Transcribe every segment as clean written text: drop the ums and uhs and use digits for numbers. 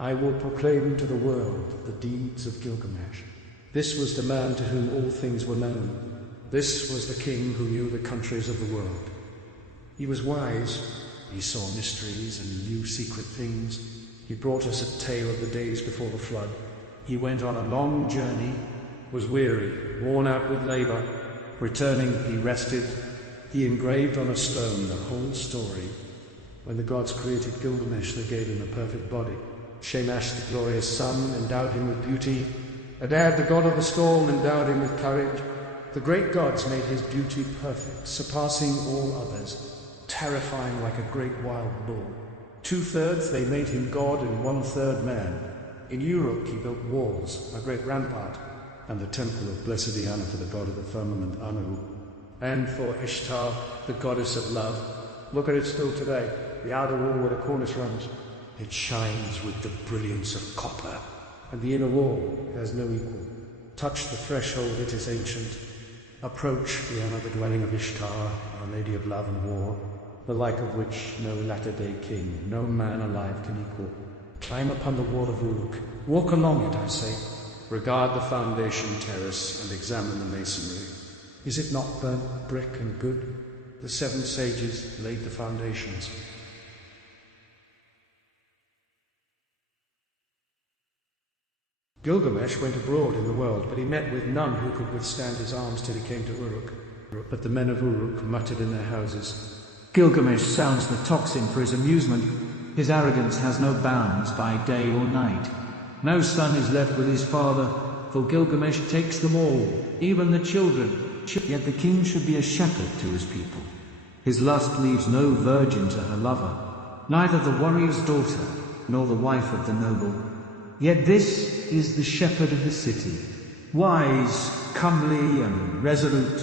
I will proclaim to the world the deeds of Gilgamesh. This was the man to whom all things were known. This was the king who knew the countries of the world. He was wise. He saw mysteries and knew secret things. He brought us a tale of the days before the flood. He went on a long journey, was weary, worn out with labor. Returning, he rested. He engraved on a stone the whole story. When the gods created Gilgamesh, they gave him a perfect body. Shamash, the glorious sun, endowed him with beauty. Adad, the god of the storm, endowed him with courage. The great gods made his beauty perfect, surpassing all others, terrifying like a great wild bull. 2/3 they made him god and 1/3 man. In Uruk he built walls, a great rampart, and the temple of blessed Diana for the god of the firmament Anu. And for Ishtar, the goddess of love. Look at it still today, the outer wall where the cornice runs. It shines with the brilliance of copper, and the inner wall has no equal. Touch the threshold, it is ancient. Approach, Diana, the dwelling of Ishtar, our lady of love and war, the like of which no latter-day king, no man alive can equal. Climb upon the wall of Uruk, walk along it, I say. Regard the foundation terrace and examine the masonry. Is it not burnt brick and good? The 7 sages laid the foundations. Gilgamesh went abroad in the world, but he met with none who could withstand his arms till he came to Uruk. But the men of Uruk muttered in their houses, Gilgamesh sounds the tocsin for his amusement. His arrogance has no bounds by day or night. No son is left with his father, for Gilgamesh takes them all, even the children. Yet the king should be a shepherd to his people. His lust leaves no virgin to her lover, neither the warrior's daughter, nor the wife of the noble. Yet this is the shepherd of the city, wise, comely, and resolute.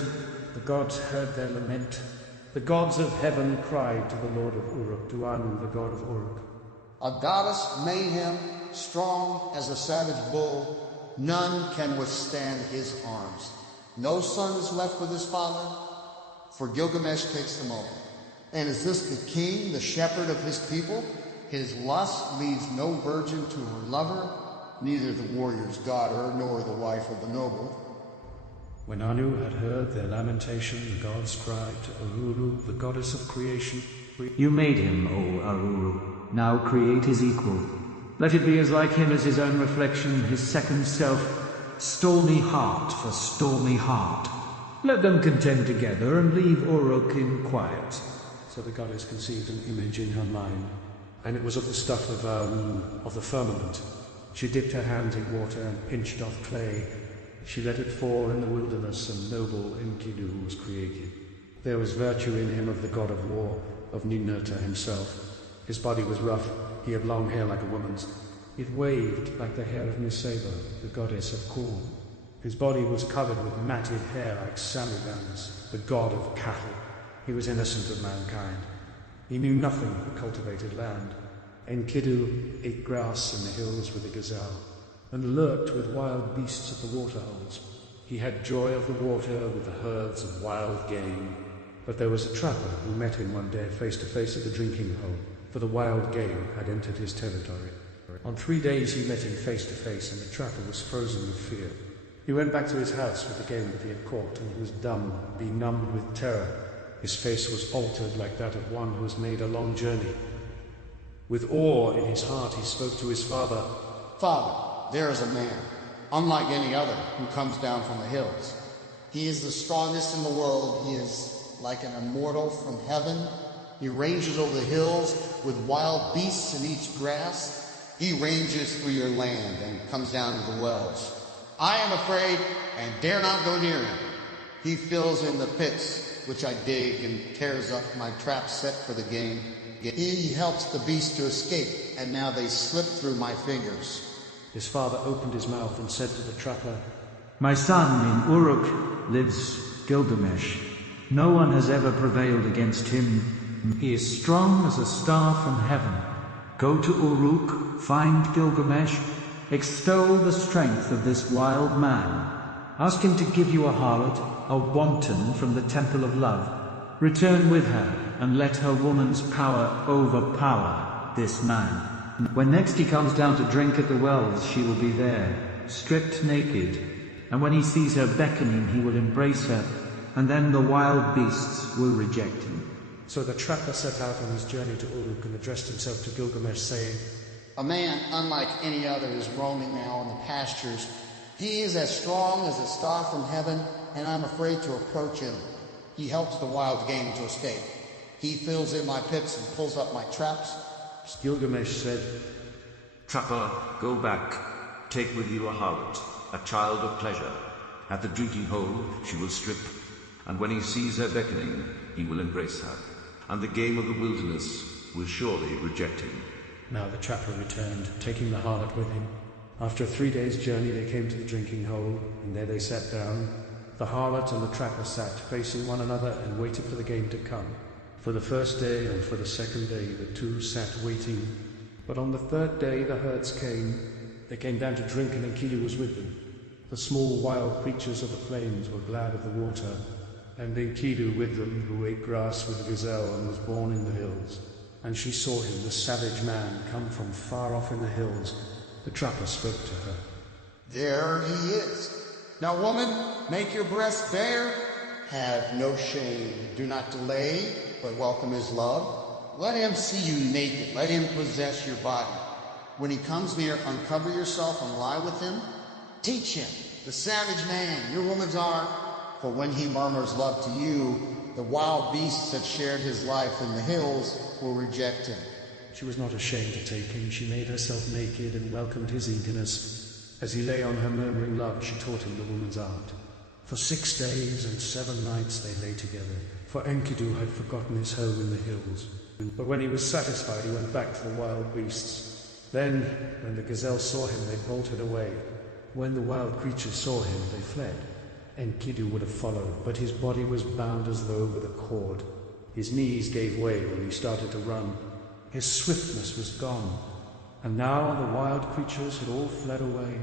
The gods heard their lament. The gods of heaven cried to the lord of Uruk, to Anu, the god of Uruk. A goddess made him strong as a savage bull. None can withstand his arms. No son is left with his father, for Gilgamesh takes them all. And is this the king, the shepherd of his people? His lust leaves no virgin to her lover, neither the warrior's daughter nor the wife of the noble. When Anu had heard their lamentation, the gods cried to Aruru, the goddess of creation. You made him, O Aruru. Now create his equal. Let it be as like him as his own reflection, his second self. Stormy heart for stormy heart. Let them contend together and leave Uruk in quiet. So the goddess conceived an image in her mind, and it was of the stuff of the firmament. She dipped her hands in water and pinched off clay. She let it fall in the wilderness, and noble Enkidu was created. There was virtue in him of the god of war, of Ninurta himself. His body was rough, he had long hair like a woman's. It waved like the hair of Niseba, the goddess of corn. His body was covered with matted hair like Samugans, the god of cattle. He was innocent of mankind. He knew nothing but cultivated land. Enkidu ate grass in the hills with the gazelle, and lurked with wild beasts at the waterholes. He had joy of the water with the herds of wild game. But there was a trapper who met him one day face to face at the drinking hole, for the wild game had entered his territory. On 3 days he met him face to face, and the trapper was frozen with fear. He went back to his house with the game that he had caught, and he was dumb, benumbed with terror. His face was altered like that of one who has made a long journey. With awe in his heart he spoke to his father. Father, there is a man, unlike any other, who comes down from the hills. He is the strongest in the world. He is like an immortal from heaven. He ranges over the hills with wild beasts and eats grass. He ranges through your land and comes down to the wells. I am afraid and dare not go near him. He fills in the pits which I dig and tears up my traps set for the game. He helps the beasts to escape, and now they slip through my fingers. His father opened his mouth and said to the trapper, My son, in Uruk lives Gilgamesh. No one has ever prevailed against him. He is strong as a star from heaven. Go to Uruk, find Gilgamesh, extol the strength of this wild man. Ask him to give you a harlot, a wanton from the temple of love. Return with her, and let her woman's power overpower this man. When next he comes down to drink at the wells, she will be there, stripped naked. And when he sees her beckoning, he will embrace her, and then the wild beasts will reject him. So the trapper set out on his journey to Uruk and addressed himself to Gilgamesh, saying, A man unlike any other is roaming now in the pastures. He is as strong as a star from heaven, and I'm afraid to approach him. He helps the wild game to escape. He fills in my pits and pulls up my traps. Gilgamesh said, Trapper, go back. Take with you a harlot, a child of pleasure. At the drinking hole she will strip, and when he sees her beckoning, he will embrace her. And the game of the wilderness will surely reject him. Now the trapper returned, taking the harlot with him. After a 3 days' journey they came to the drinking hole, and there they sat down. The harlot and the trapper sat facing one another and waited for the game to come. For the first day and for the second day the two sat waiting. But on the third day the herds came. They came down to drink, and Enkidu was with them. The small wild creatures of the plains were glad of the water, and Enkidu with them, who ate grass with the gazelle and was born in the hills. And she saw him, the savage man, come from far off in the hills. The trapper spoke to her. There he is. Now, woman, make your breast bare. Have no shame. Do not delay, but welcome his love. Let him see you naked. Let him possess your body. When he comes near, uncover yourself and lie with him. Teach him, the savage man, your woman's arm. For when he murmurs love to you, the wild beasts that shared his life in the hills will reject him. She was not ashamed to take him. She made herself naked and welcomed his eagerness. As he lay on her murmuring love, she taught him the woman's art. For 6 days and 7 nights they lay together, for Enkidu had forgotten his home in the hills. But when he was satisfied, he went back to the wild beasts. Then, when the gazelle saw him, they bolted away. When the wild creatures saw him, they fled. Enkidu would have followed, but his body was bound as though with a cord. His knees gave way when he started to run. His swiftness was gone, and now the wild creatures had all fled away.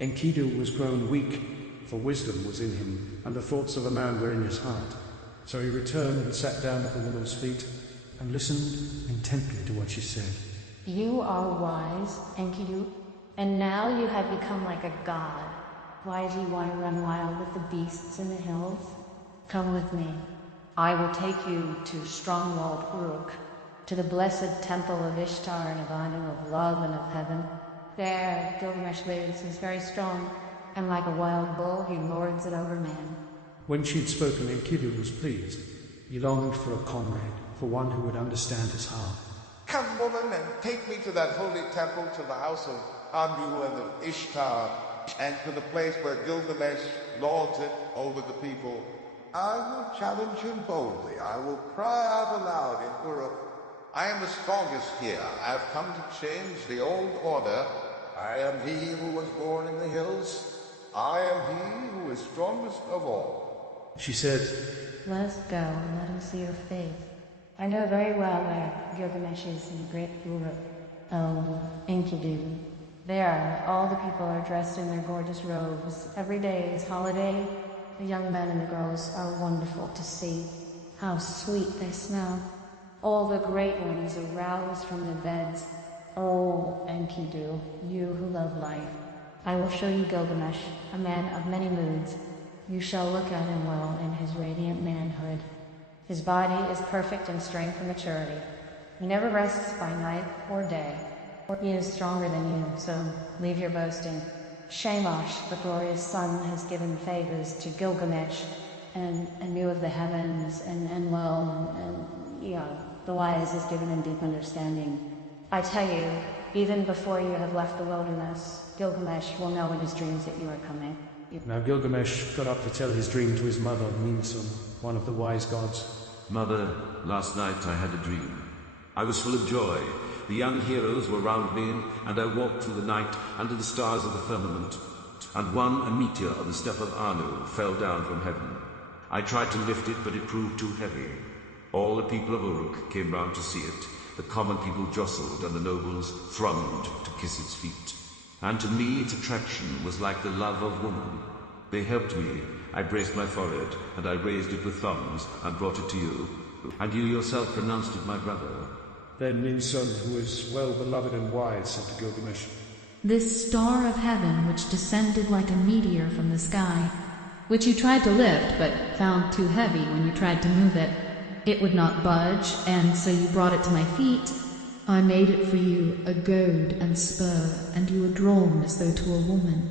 Enkidu was grown weak, for wisdom was in him, and the thoughts of a man were in his heart. So he returned and sat down at the woman's feet, and listened intently to what she said. You are wise, Enkidu, and now you have become like a god. Why do you want to run wild with the beasts in the hills? Come with me. I will take you to strong-walled Uruk, to the blessed temple of Ishtar and of Anu, of love and of heaven. There Gilgamesh lives, is very strong, and like a wild bull he lords it over man. When she had spoken, Enkidu was pleased. He longed for a comrade, for one who would understand his heart. Come, woman, and take me to that holy temple, to the house of Anu and of Ishtar, and to the place where Gilgamesh lords it over the people. I will challenge him boldly. I will cry out aloud in Uruk. I am the strongest here. I have come to change the old order. I am he who was born in the hills. I am he who is strongest of all. She said, Let us go and let him see your faith. I know very well where Gilgamesh is in the great Uruk. Oh, Enkidu. There, all the people are dressed in their gorgeous robes. Every day is holiday. The young men and the girls are wonderful to see. How sweet they smell. All the great ones arouse from their beds. Oh, Enkidu, you who love life. I will show you Gilgamesh, a man of many moods. You shall look at him well in his radiant manhood. His body is perfect in strength and maturity. He never rests by night or day. He is stronger than you, so leave your boasting. Shamash, the glorious sun, has given favors to Gilgamesh, and Anu of the heavens, and Enlil, and Ea, the wise, has given him deep understanding. I tell you, even before you have left the wilderness, Gilgamesh will know in his dreams that you are coming. Now Gilgamesh got up to tell his dream to his mother, Ninsun, one of the wise gods. Mother, last night I had a dream. I was full of joy. The young heroes were round me, and I walked through the night under the stars of the firmament. And one, a meteor of the steppe of Anu, fell down from heaven. I tried to lift it, but it proved too heavy. All the people of Uruk came round to see it. The common people jostled, and the nobles thronged to kiss its feet. And to me its attraction was like the love of woman. They helped me. I braced my forehead, and I raised it with thumbs, and brought it to you. And you yourself pronounced it my brother. Then Ninsun, who was well beloved and wise, said to Gilgamesh, This star of heaven which descended like a meteor from the sky, which you tried to lift but found too heavy when you tried to move it, it would not budge, and so you brought it to my feet. I made it for you a goad and spur, and you were drawn as though to a woman.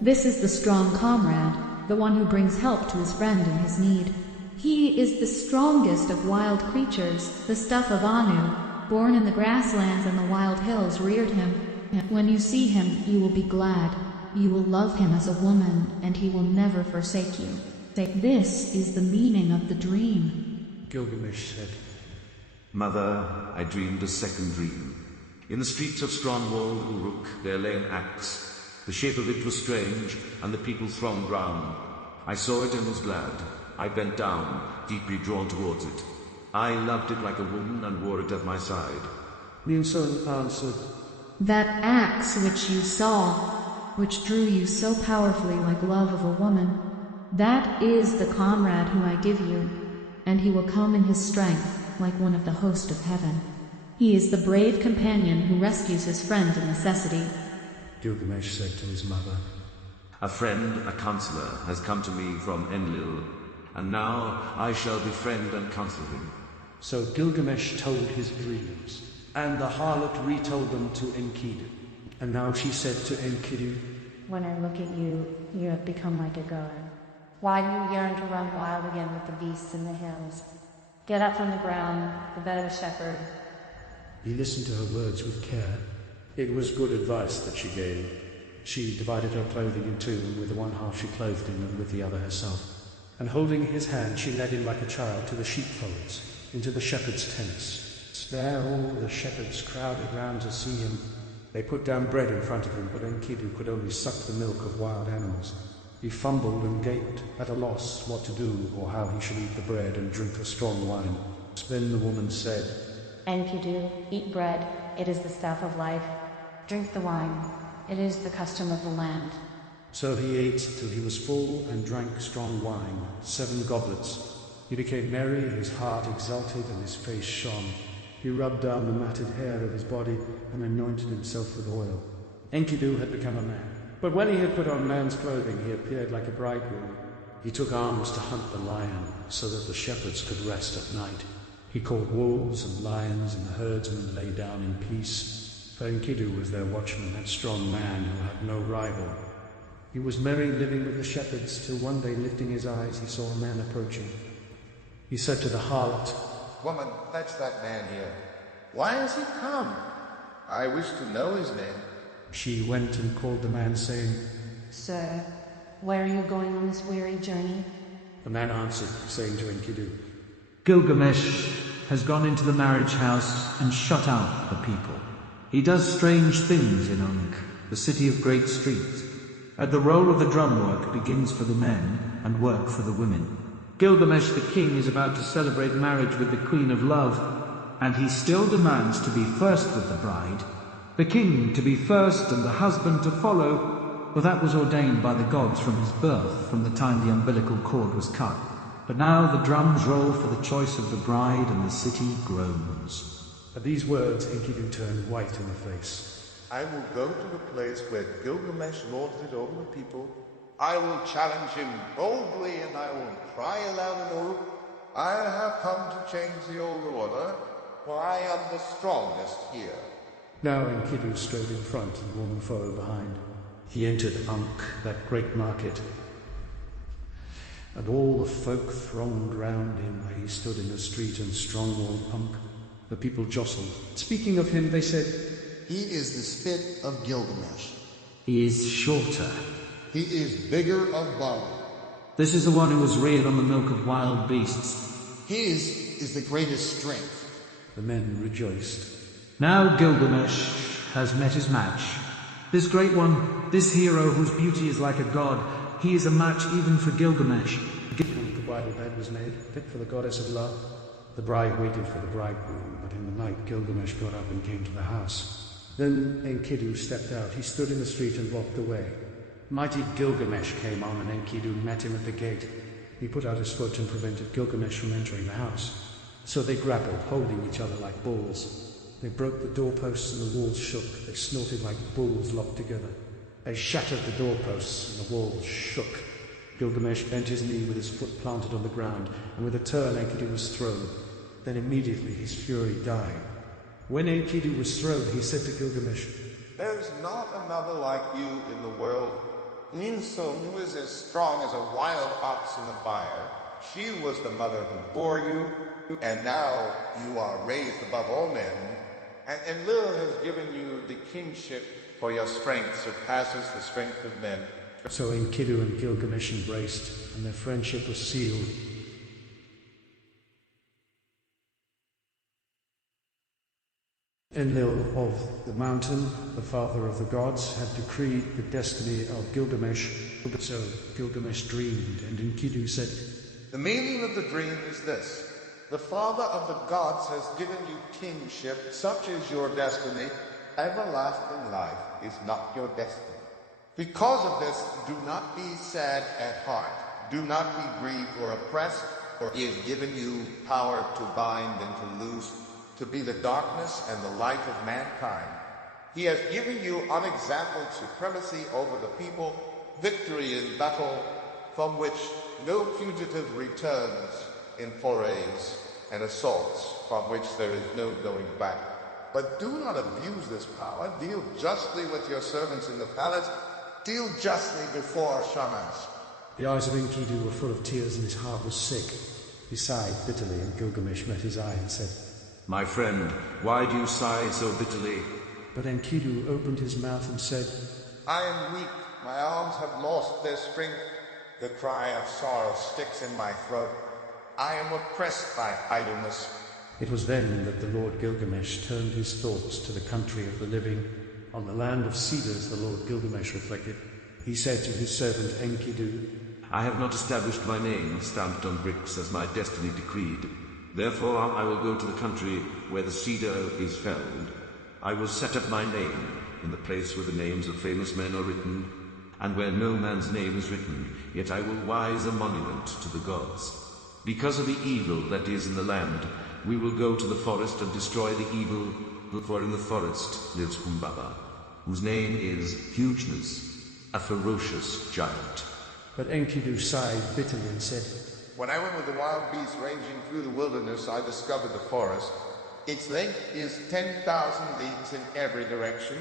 This is the strong comrade, the one who brings help to his friend in his need. He is the strongest of wild creatures, the stuff of Anu, born in the grasslands and the wild hills reared him. When you see him, you will be glad. You will love him as a woman, and he will never forsake you. This is the meaning of the dream. Gilgamesh said, Mother, I dreamed a second dream. In the streets of strong-walled Uruk there lay an axe. The shape of it was strange, and the people thronged round. I saw it and was glad. I bent down, deeply drawn towards it. I loved it like a woman and wore it at my side. Ninsun answered, That axe which you saw, which drew you so powerfully like love of a woman, that is the comrade whom I give you, and he will come in his strength like one of the host of heaven. He is the brave companion who rescues his friend in necessity. Gilgamesh said to his mother, A friend, a counselor, has come to me from Enlil, and now I shall befriend and counsel him. So Gilgamesh told his dreams, and the harlot retold them to Enkidu. And now she said to Enkidu, When I look at you, you have become like a god. Why do you yearn to run wild again with the beasts in the hills? Get up from the ground, the bed of a shepherd. He listened to her words with care. It was good advice that she gave. She divided her clothing in two, and with the one half she clothed him, and with the other herself. And holding his hand, she led him like a child to the sheepfolds, into the shepherds' tents. There all the shepherds crowded round to see him. They put down bread in front of him, but Enkidu could only suck the milk of wild animals. He fumbled and gaped, at a loss what to do, or how he should eat the bread and drink the strong wine. Then the woman said, Enkidu, eat bread, it is the staff of life. Drink the wine, it is the custom of the land. So he ate till he was full and drank strong wine, 7 goblets. He became merry, his heart exulted, and his face shone. He rubbed down the matted hair of his body and anointed himself with oil. Enkidu had become a man. But when he had put on man's clothing, he appeared like a bridegroom. He took arms to hunt the lion, so that the shepherds could rest at night. He caught wolves and lions, and the herdsmen lay down in peace. For Enkidu was their watchman, that strong man who had no rival. He was merry living with the shepherds, till one day, lifting his eyes, he saw a man approaching. He said to the harlot, Woman, fetch that man here. Why has he come? I wish to know his name. She went and called the man, saying, Sir, where are you going on this weary journey? The man answered, saying to Enkidu, Gilgamesh has gone into the marriage house and shut out the people. He does strange things in Unk, the city of great streets. At the roll of the drum work begins for the men and work for the women. Gilgamesh the king is about to celebrate marriage with the Queen of Love, and he still demands to be first with the bride, the king to be first and the husband to follow, for that was ordained by the gods from his birth, from the time the umbilical cord was cut. But now the drums roll for the choice of the bride, and the city groans. At these words, Enkidu turned white in the face. I will go to the place where Gilgamesh lords it over the people. I will challenge him boldly, and I will cry aloud in Uruk, I have come to change the old order, for I am the strongest here. Now Enkidu strode in front and Womanfo behind. He entered Unk, that great market, and all the folk thronged round him where he stood in the street and strong-walled Unk. The people jostled. Speaking of him, they said, He is the spit of Gilgamesh. He is shorter. He is bigger of bone. This is the one who was reared on the milk of wild beasts. His is the greatest strength. The men rejoiced. Now Gilgamesh has met his match. This great one, this hero whose beauty is like a god, he is a match even for Gilgamesh. The bridal bed was made, fit for the goddess of love. The bride waited for the bridegroom, but in the night Gilgamesh got up and came to the house. Then Enkidu stepped out. He stood in the street and blocked the way. Mighty Gilgamesh came on, and Enkidu met him at the gate. He put out his foot and prevented Gilgamesh from entering the house. So they grappled, holding each other like bulls. They broke the doorposts and the walls shook. They snorted like bulls locked together. They shattered the doorposts and the walls shook. Gilgamesh bent his knee with his foot planted on the ground, and with a turn Enkidu was thrown. Then immediately his fury died. When Enkidu was thrown, he said to Gilgamesh, There's not another like you in the world. Ninsung was as strong as a wild ox in the fire. She was the mother who bore you, and now you are raised above all men. And Enlil has given you the kingship, for your strength surpasses the strength of men. So Enkidu and Gilgamesh embraced, and their friendship was sealed. Enlil of the mountain, the father of the gods, had decreed the destiny of Gilgamesh. So Gilgamesh dreamed, and Enkidu said, The meaning of the dream is this. The father of the gods has given you kingship, such is your destiny. Everlasting life is not your destiny. Because of this, do not be sad at heart. Do not be grieved or oppressed, for he has given you power to bind and to loose, to be the darkness and the light of mankind. He has given you unexampled supremacy over the people, victory in battle, from which no fugitive returns in forays and assaults, from which there is no going back. But do not abuse this power. Deal justly with your servants in the palace. Deal justly before Shamash. The eyes of Enkidu were full of tears and his heart was sick. He sighed bitterly, and Gilgamesh met his eye and said, My friend, why do you sigh so bitterly? But Enkidu opened his mouth and said, I am weak. My arms have lost their strength. The cry of sorrow sticks in my throat. I am oppressed by idleness. It was then that the Lord Gilgamesh turned his thoughts to the country of the living. On the land of cedars, the Lord Gilgamesh reflected. He said to his servant Enkidu, I have not established my name stamped on bricks as my destiny decreed. Therefore I will go to the country where the cedar is felled. I will set up my name in the place where the names of famous men are written, and where no man's name is written, yet I will wise a monument to the gods. Because of the evil that is in the land, we will go to the forest and destroy the evil, for in the forest lives Humbaba, whose name is Hugeness, a ferocious giant. But Enkidu sighed bitterly and said, When I went with the wild beasts ranging through the wilderness, I discovered the forest. Its length is 10,000 leagues in every direction.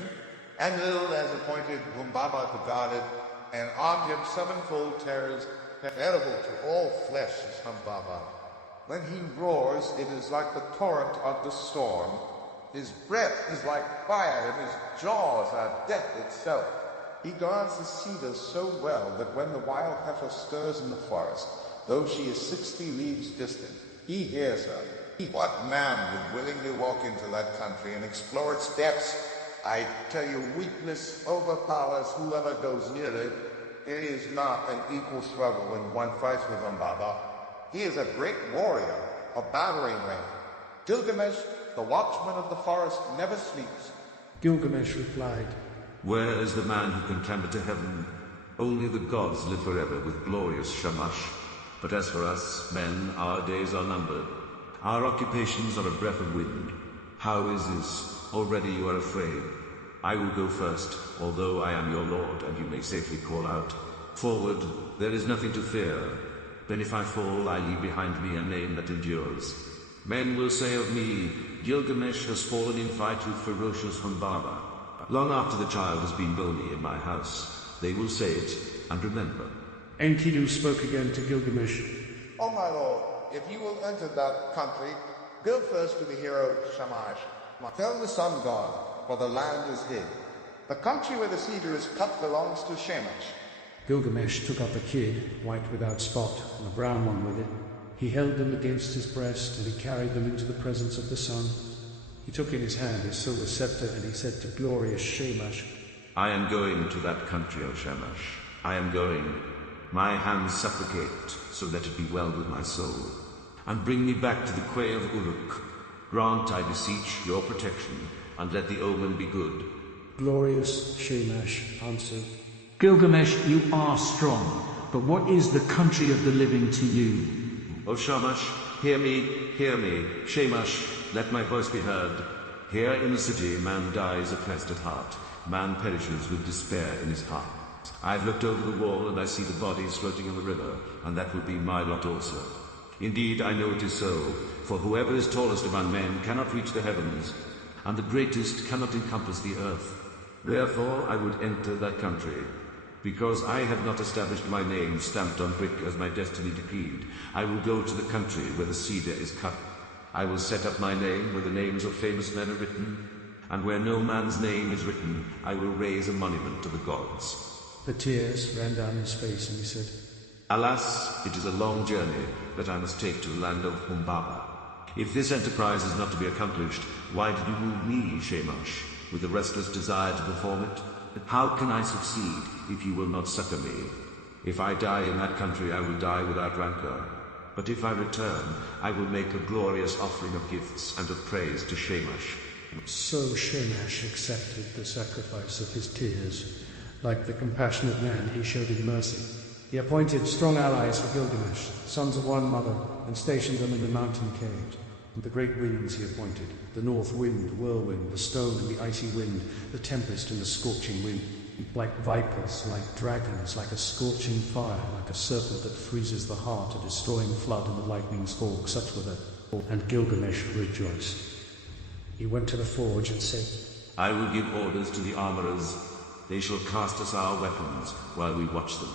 Enlil has appointed Humbaba to guard it, and armed him sevenfold terrors, terrible to all flesh is Humbaba. When he roars, it is like the torrent of the storm. His breath is like fire, and his jaws are death itself. He guards the cedars so well that when the wild heifer stirs in the forest, though she is 60 leagues distant, he hears her. What man would willingly walk into that country and explore its depths? I tell you, weakness overpowers whoever goes near it. It is not an equal struggle when one fights with Humbaba. He is a great warrior, a battering ram. Gilgamesh, the watchman of the forest, never sleeps. Gilgamesh replied, Where is the man who can clamber to heaven? Only the gods live forever with glorious Shamash. But as for us, men, our days are numbered. Our occupations are a breath of wind. How is this? Already you are afraid. I will go first, although I am your lord, and you may safely call out. Forward, there is nothing to fear. Then if I fall, I leave behind me a name that endures. Men will say of me, Gilgamesh has fallen in fight with ferocious Humbaba. Long after the child has been bony in my house, they will say it and remember. Enkidu spoke again to Gilgamesh. O my lord, if you will enter that country, go first to the hero Shamash. Tell the sun god, for the land is hid. The country where the cedar is cut belongs to Shamash. Gilgamesh took up a kid, white without spot, and a brown one with it. He held them against his breast, and he carried them into the presence of the sun. He took in his hand his silver scepter, and he said to glorious Shamash, I am going to that country, O Shamash. I am going. My hands supplicate, so let it be well with my soul. And bring me back to the quay of Uruk. Grant, I beseech, your protection, and let the omen be good. Glorious Shamash answered, Gilgamesh, you are strong, but what is the country of the living to you? O Shamash, hear me, Shamash, let my voice be heard. Here in the city, man dies oppressed at heart. Man perishes with despair in his heart. I've looked over the wall and I see the bodies floating in the river, and that will be my lot also. Indeed, I know it is so, for whoever is tallest among men cannot reach the heavens, and the greatest cannot encompass the earth. Therefore I would enter that country. Because I have not established my name stamped on brick as my destiny decreed, I will go to the country where the cedar is cut. I will set up my name where the names of famous men are written, and where no man's name is written, I will raise a monument to the gods. The tears ran down his face, and he said, Alas, it is a long journey that I must take to the land of Humbaba. If this enterprise is not to be accomplished, why did you move me, Shamash, with a restless desire to perform it? How can I succeed if you will not succor me? If I die in that country, I will die without rancor. But if I return, I will make a glorious offering of gifts and of praise to Shamash. So Shamash accepted the sacrifice of his tears. Like the compassionate man, he showed him mercy. He appointed strong allies for Gilgamesh, sons of one mother, and stationed them in the mountain caves. The great winds he appointed, the north wind, the whirlwind, the stone and the icy wind, the tempest and the scorching wind. Like vipers, like dragons, like a scorching fire, like a serpent that freezes the heart, a destroying flood and the lightning's fork, such were they. And Gilgamesh rejoiced. He went to the forge and said, I will give orders to the armorers. They shall cast us our weapons while we watch them.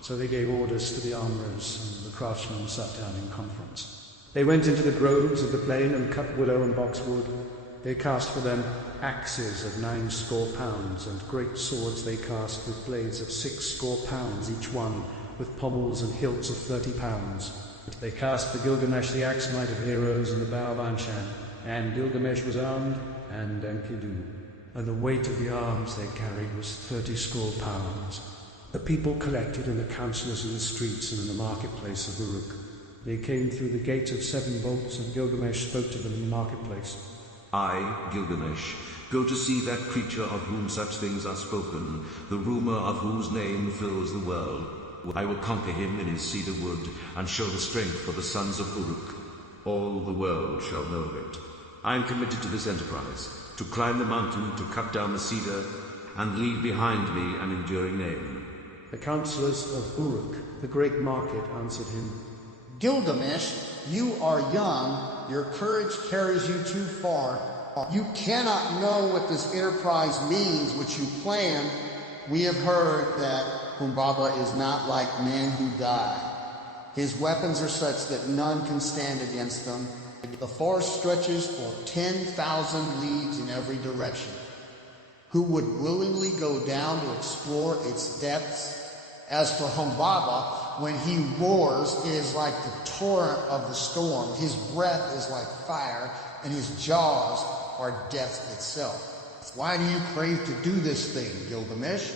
So they gave orders to the armorers, and the craftsmen sat down in conference. They went into the groves of the plain and cut willow and boxwood. They cast for them axes of 90 pounds, and great swords they cast with blades of 60 pounds each one, with pommels and hilts of 30 pounds. They cast for Gilgamesh the axe knight of heroes and the bow of Anshan, and Gilgamesh was armed, and Enkidu. And the weight of the arms they carried was 30 pounds. The people collected, and the councillors in the streets and in the marketplace of Uruk. They came through the gates of 7 bolts, and Gilgamesh spoke to them in the marketplace. I, Gilgamesh, go to see that creature of whom such things are spoken, the rumour of whose name fills the world. I will conquer him in his cedar wood, and show the strength of the sons of Uruk. All the world shall know of it. I am committed to this enterprise, to climb the mountain, to cut down the cedar, and leave behind me an enduring name. The councillors of Uruk, the great market, answered him, Gilgamesh, you are young, your courage carries you too far. You cannot know what this enterprise means which you plan. We have heard that Humbaba is not like men who die. His weapons are such that none can stand against them. The forest stretches for 10,000 leagues in every direction. Who would willingly go down to explore its depths? As for Humbaba, when he roars, it is like the torrent of the storm. His breath is like fire, and his jaws are death itself. Why do you crave to do this thing, Gilgamesh?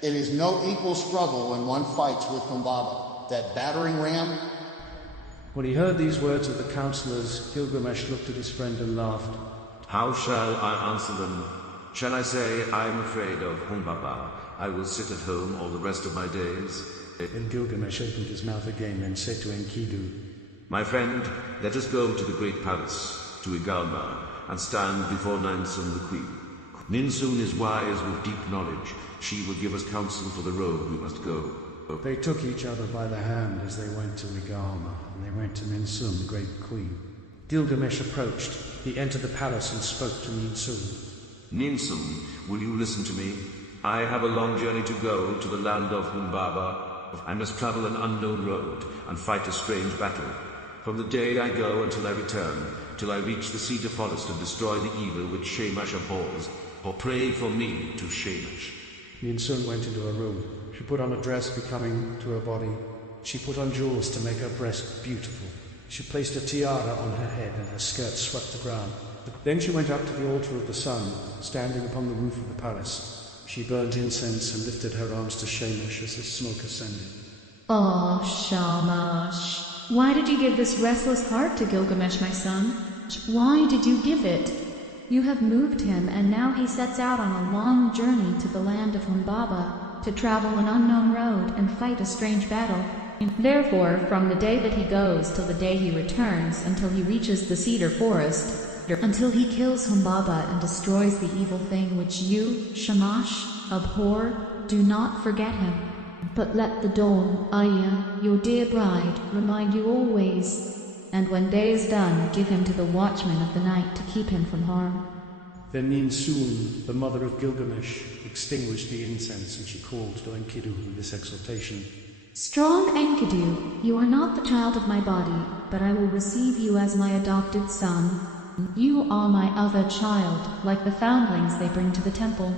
It is no equal struggle when one fights with Humbaba, that battering ram. When he heard these words of the councillors, Gilgamesh looked at his friend and laughed. How shall I answer them? Shall I say, I am afraid of Humbaba, I will sit at home all the rest of my days? Then Gilgamesh opened his mouth again and said to Enkidu, My friend, let us go to the great palace, to Igalma, and stand before Ninsun the queen. Ninsun is wise with deep knowledge. She will give us counsel for the road we must go. They took each other by the hand as they went to Igalma, and they went to Ninsun, the great queen. Gilgamesh approached. He entered the palace and spoke to Ninsun. Ninsun, will you listen to me? I have a long journey to go to the land of Humbaba. I must travel an unknown road and fight a strange battle. From the day I go until I return, till I reach the cedar forest and destroy the evil which Shamash abhors, or pray for me to Shamash. Ninsun went into her room. She put on a dress becoming to her body. She put on jewels to make her breast beautiful. She placed a tiara on her head, and her skirt swept the ground. Then she went up to the altar of the sun, standing upon the roof of the palace. She burned incense and lifted her arms to Shamash as his smoke ascended. Oh, Shamash, why did you give this restless heart to Gilgamesh, my son? Why did you give it? You have moved him, and now he sets out on a long journey to the land of Humbaba, to travel an unknown road and fight a strange battle. Therefore, from the day that he goes till the day he returns, until he reaches the cedar forest, until he kills Humbaba and destroys the evil thing which you, Shamash, abhor. Do not forget him. But let the dawn, Aya, your dear bride, remind you always. And when day is done, give him to the watchman of the night to keep him from harm. Then Ninsun, the mother of Gilgamesh, extinguished the incense, and she called to Enkidu with this exhortation. Strong Enkidu, you are not the child of my body, but I will receive you as my adopted son. You are my other child, like the foundlings they bring to the temple.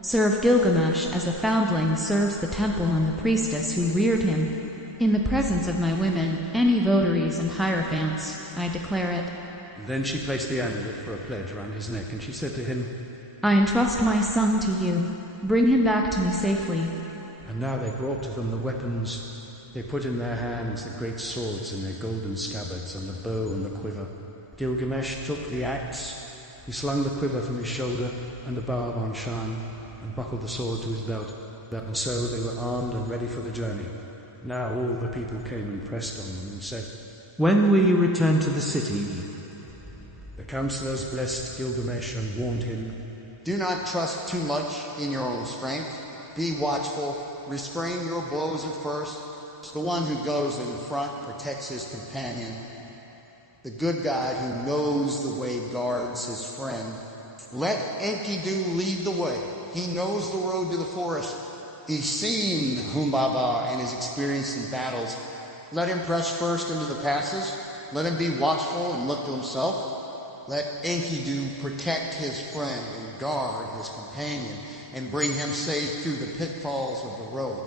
Serve Gilgamesh as a foundling serves the temple and the priestess who reared him. In the presence of my women, any votaries and hierophants, I declare it. Then she placed the amulet for a pledge around his neck, and she said to him, I entrust my son to you. Bring him back to me safely. And now they brought to them the weapons. They put in their hands the great swords in their golden scabbards, and the bow and the quiver. Gilgamesh took the axe. He slung the quiver from his shoulder and the barb on Shan, and buckled the sword to his belt. And so they were armed and ready for the journey. Now all the people came and pressed on them and said, When will you return to the city? The counselors blessed Gilgamesh and warned him, Do not trust too much in your own strength. Be watchful. Restrain your blows at first. The one who goes in front protects his companion. The good guide who knows the way guards his friend. Let Enkidu lead the way. He knows the road to the forest. He's seen Humbaba and is experienced in battles. Let him press first into the passes. Let him be watchful and look to himself. Let Enkidu protect his friend and guard his companion and bring him safe through the pitfalls of the road.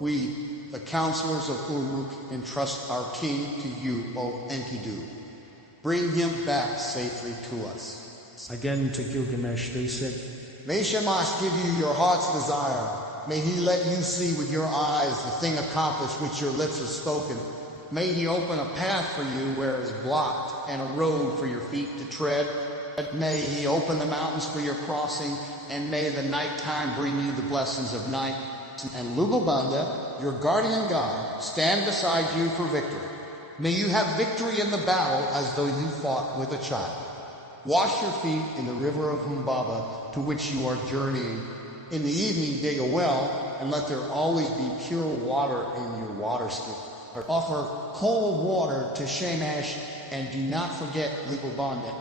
We, the counselors of Uruk, entrust our king to you, O Enkidu. Bring him back safely to us. Again to Gilgamesh they said, May Shamash give you your heart's desire. May he let you see with your eyes the thing accomplished which your lips have spoken. May he open a path for you where it is blocked, and a road for your feet to tread. May he open the mountains for your crossing, and may the nighttime bring you the blessings of night. And Lugubanda, your guardian god, stand beside you for victory. May you have victory in the battle as though you fought with a child. Wash your feet in the river of Humbaba to which you are journeying. In the evening dig a well, and let there always be pure water in your water skin. Offer cold water to Shamash, and do not forget Lugubanda.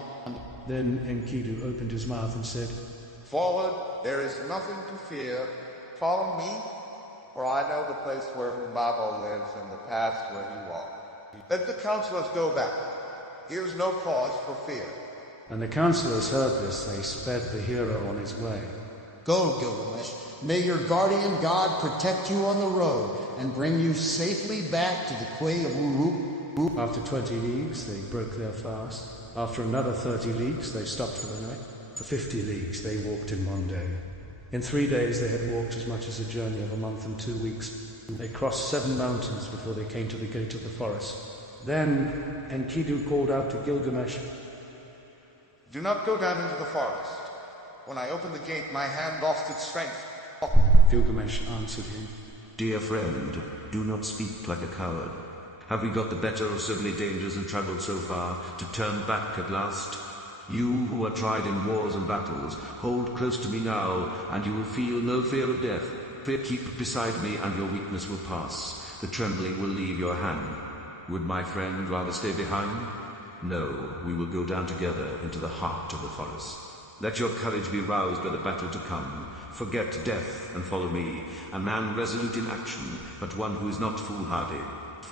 Then Enkidu opened his mouth and said, Forward, there is nothing to fear. Follow me, for I know the place where Humbaba lives and the path where you walk. Let the counselors go back. Here's no cause for fear. And the counselors heard this. They sped the hero on his way. Go, Gilgamesh. May your guardian god protect you on the road and bring you safely back to the quay of Uruk. After 20 leagues, they broke their fast. After another 30 leagues, they stopped for the night. For 50 leagues, they walked in one day. In 3 days, they had walked as much as a journey of a month and 2 weeks. They crossed 7 mountains before they came to the gate of the forest. Then Enkidu called out to Gilgamesh, Do not go down into the forest. When I opened the gate, my hand lost its strength. Gilgamesh answered him, Dear friend, do not speak like a coward. Have we got the better of so many dangers and travelled so far to turn back at last? You who are tried in wars and battles, hold close to me now, and you will feel no fear of death. Keep beside me, and your weakness will pass. The trembling will leave your hand. Would my friend rather stay behind? No, we will go down together into the heart of the forest. Let your courage be roused by the battle to come. Forget death and follow me, a man resolute in action, but one who is not foolhardy.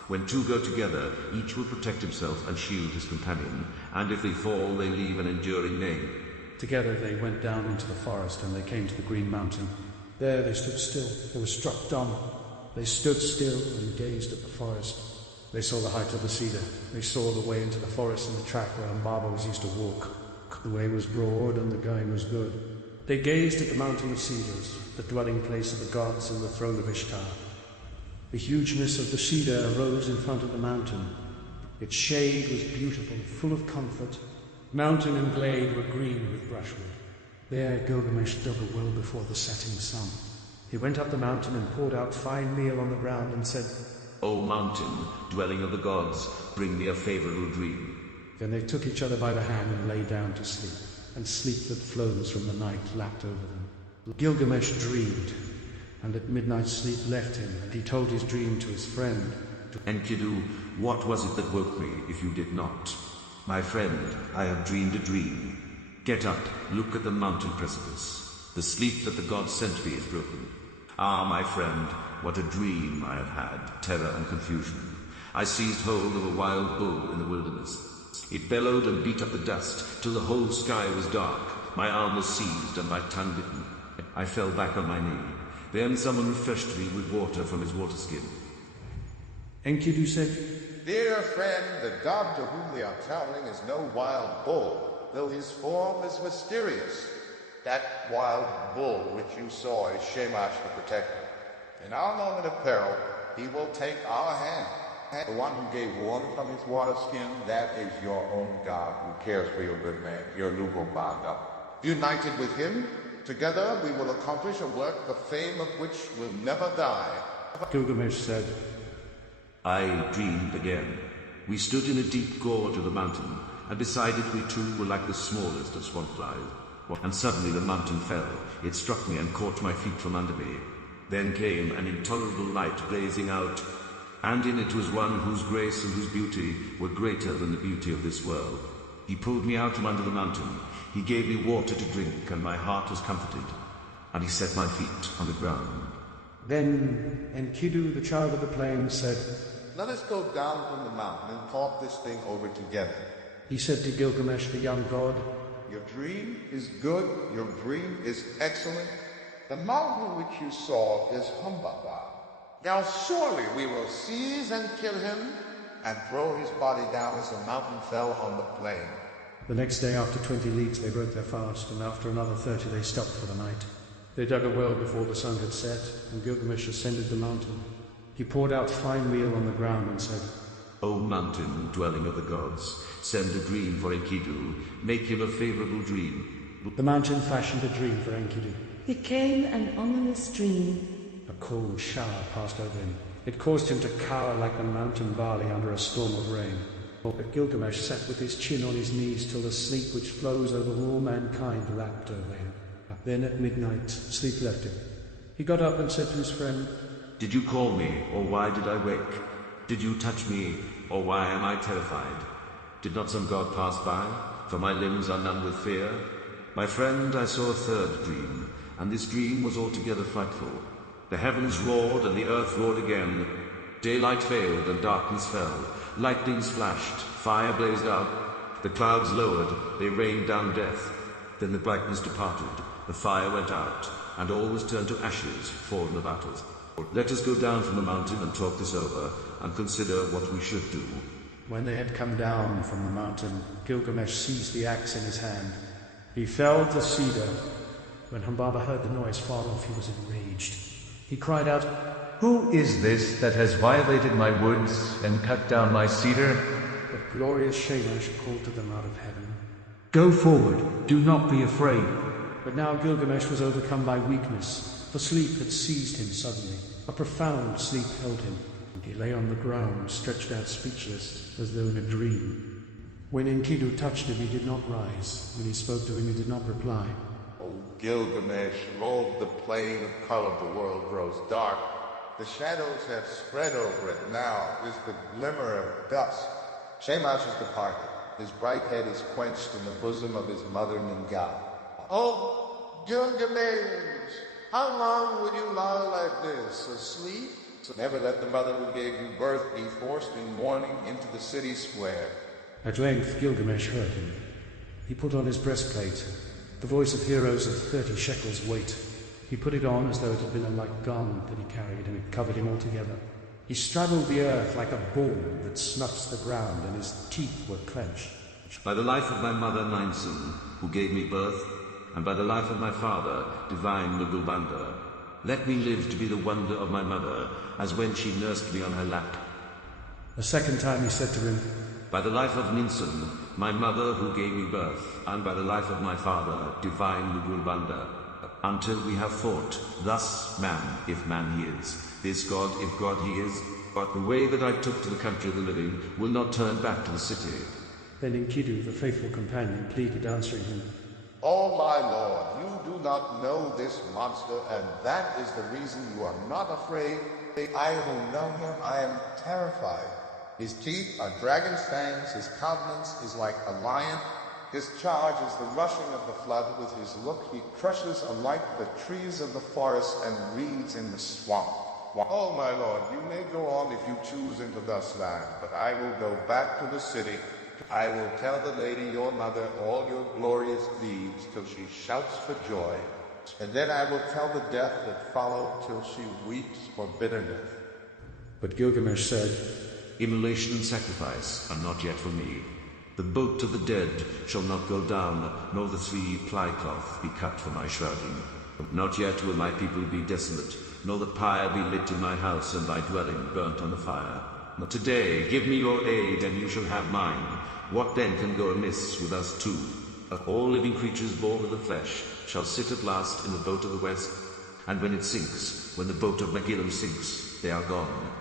When two go together, each will protect himself and shield his companion, and if they fall, they leave an enduring name. Together they went down into the forest, and they came to the Green Mountain. There they stood still. They were struck dumb. They stood still and gazed at the forest. They saw the height of the cedar. They saw the way into the forest and the track where Humbaba was used to walk. The way was broad and the going was good. They gazed at the mountain of cedars, the dwelling place of the gods and the throne of Ishtar. The hugeness of the cedar arose in front of the mountain. Its shade was beautiful, full of comfort. Mountain and glade were green with brushwood. There Gilgamesh dug a well before the setting sun. He went up the mountain and poured out fine meal on the ground and said, O mountain, dwelling of the gods, bring me a favorable dream. Then they took each other by the hand and lay down to sleep, and sleep that flows from the night lapped over them. Gilgamesh dreamed, and at midnight sleep left him, and he told his dream to his friend. Enkidu, what was it that woke me, if you did not? My friend, I have dreamed a dream. Get up, look at the mountain precipice. The sleep that the gods sent me is broken. Ah, my friend, what a dream I have had, terror and confusion. I seized hold of a wild bull in the wilderness. It bellowed and beat up the dust, till the whole sky was dark. My arm was seized and my tongue bitten. I fell back on my knee. Then someone refreshed me with water from his water skin. Enkidu said, Dear friend, the god to whom we are traveling is no wild bull, though his form is mysterious. That wild bull which you saw is Shamash the Protector. In our moment of peril, he will take our hand. The one who gave water from his water skin, that is your own God who cares for your good man, your Lugobanda. United with him, together we will accomplish a work the fame of which will never die. Gilgamesh said, I dreamed again. We stood in a deep gorge of the mountain, and beside it we two were like the smallest of swanflies. And suddenly the mountain fell. It struck me and caught my feet from under me. Then came an intolerable light blazing out, and in it was one whose grace and whose beauty were greater than the beauty of this world. He pulled me out from under the mountain. He gave me water to drink, and my heart was comforted. And he set my feet on the ground. Then Enkidu, the child of the plains, said, Let us go down from the mountain and talk this thing over together. He said to Gilgamesh, the young god, Your dream is good, your dream is excellent. The mountain which you saw is Humbaba. Now surely we will seize and kill him, and throw his body down as the mountain fell on the plain. The next day, after 20 leagues, they broke their fast, and after another 30 they stopped for the night. They dug a well before the sun had set, and Gilgamesh ascended the mountain. He poured out fine meal on the ground and said, O mountain, dwelling of the gods, send a dream for Enkidu. Make him a favorable dream. The mountain fashioned a dream for Enkidu. It came an ominous dream. A cold shower passed over him. It caused him to cower like the mountain barley under a storm of rain. But Gilgamesh sat with his chin on his knees till the sleep which flows over all mankind lapped over him. Then at midnight, sleep left him. He got up and said to his friend, Did you call me, or why did I wake? Did you touch me, or why am I terrified? Did not some god pass by? For my limbs are numb with fear. My friend, I saw a third dream, and this dream was altogether frightful. The heavens roared, and the earth roared again. Daylight failed, and darkness fell. Lightnings flashed, fire blazed out. The clouds lowered, they rained down death. Then the brightness departed, the fire went out, and all was turned to ashes, fallen about us. Let us go down from the mountain and talk this over, and consider what we should do. When they had come down from the mountain, Gilgamesh seized the axe in his hand. He felled the cedar. When Humbaba heard the noise far off, he was enraged. He cried out, Who is this that has violated my woods and cut down my cedar? But glorious Shamash called to them out of heaven. Go forward, do not be afraid. But now Gilgamesh was overcome by weakness, for sleep had seized him suddenly. A profound sleep held him. He lay on the ground, stretched out speechless, as though in a dream. When Enkidu touched him, he did not rise. When he spoke to him, he did not reply. O Gilgamesh, Lord, the plain of color the world grows dark. The shadows have spread over it. Now is the glimmer of dusk. Shamash is departed. His bright head is quenched in the bosom of his mother Ningal. Oh, Gilgamesh, how long will you lie like this, asleep? Never let the mother who gave you birth be forced in mourning into the city square. At length Gilgamesh heard him. He put on his breastplate, the voice of heroes of 30 shekels weight. He put it on as though it had been a light garment that he carried, and it covered him altogether. He straddled the earth like a bull that snuffs the ground, and his teeth were clenched. By the life of my mother Ninsun, who gave me birth, and by the life of my father, divine Nugulbanda, let me live to be the wonder of my mother, as when she nursed me on her lap. A second time he said to him, By the life of Ninsun, my mother who gave me birth, and by the life of my father, divine Nugulbanda, until we have fought, thus man, if man he is, this God, if God he is, but the way that I took to the country of the living will not turn back to the city. Then Enkidu, the faithful companion, pleaded, answering him, Oh my lord, you do not know this monster, and that is the reason you are not afraid. I who know him, I am terrified. His teeth are dragon's fangs, his countenance is like a lion. His charge is the rushing of the flood. With his look he crushes alike the trees of the forest and reeds in the swamp. Oh my lord, you may go on if you choose into this land, but I will go back to the city. I will tell the lady your mother all your glorious deeds till she shouts for joy, and then I will tell the death that followed till she weeps for bitterness. But Gilgamesh said, Immolation and sacrifice are not yet for me. The boat of the dead shall not go down, nor the 3-ply cloth be cut for my shrouding. Not yet will my people be desolate, nor the pyre be lit in my house and my dwelling burnt on the fire. But today give me your aid, and you shall have mine. What then can go amiss with us two? All living creatures born of the flesh shall sit at last in the boat of the west, and when it sinks, when the boat of Megillah sinks, they are gone.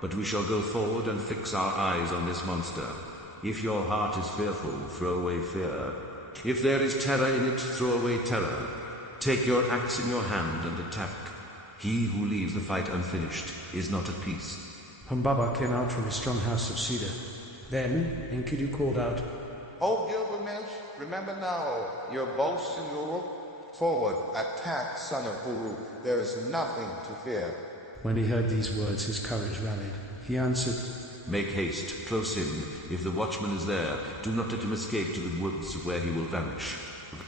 But we shall go forward and fix our eyes on this monster. If your heart is fearful, throw away fear. If there is terror in it, throw away terror. Take your axe in your hand and attack. He who leaves the fight unfinished is not at peace. Humbaba came out from his strong house of cedar. Then Enkidu called out, O Gilgamesh, remember now your boast in Uruk. Forward, attack, son of Uruk. There is nothing to fear. When he heard these words, his courage rallied. He answered, Make haste, close in. If the watchman is there, do not let him escape to the woods where he will vanish.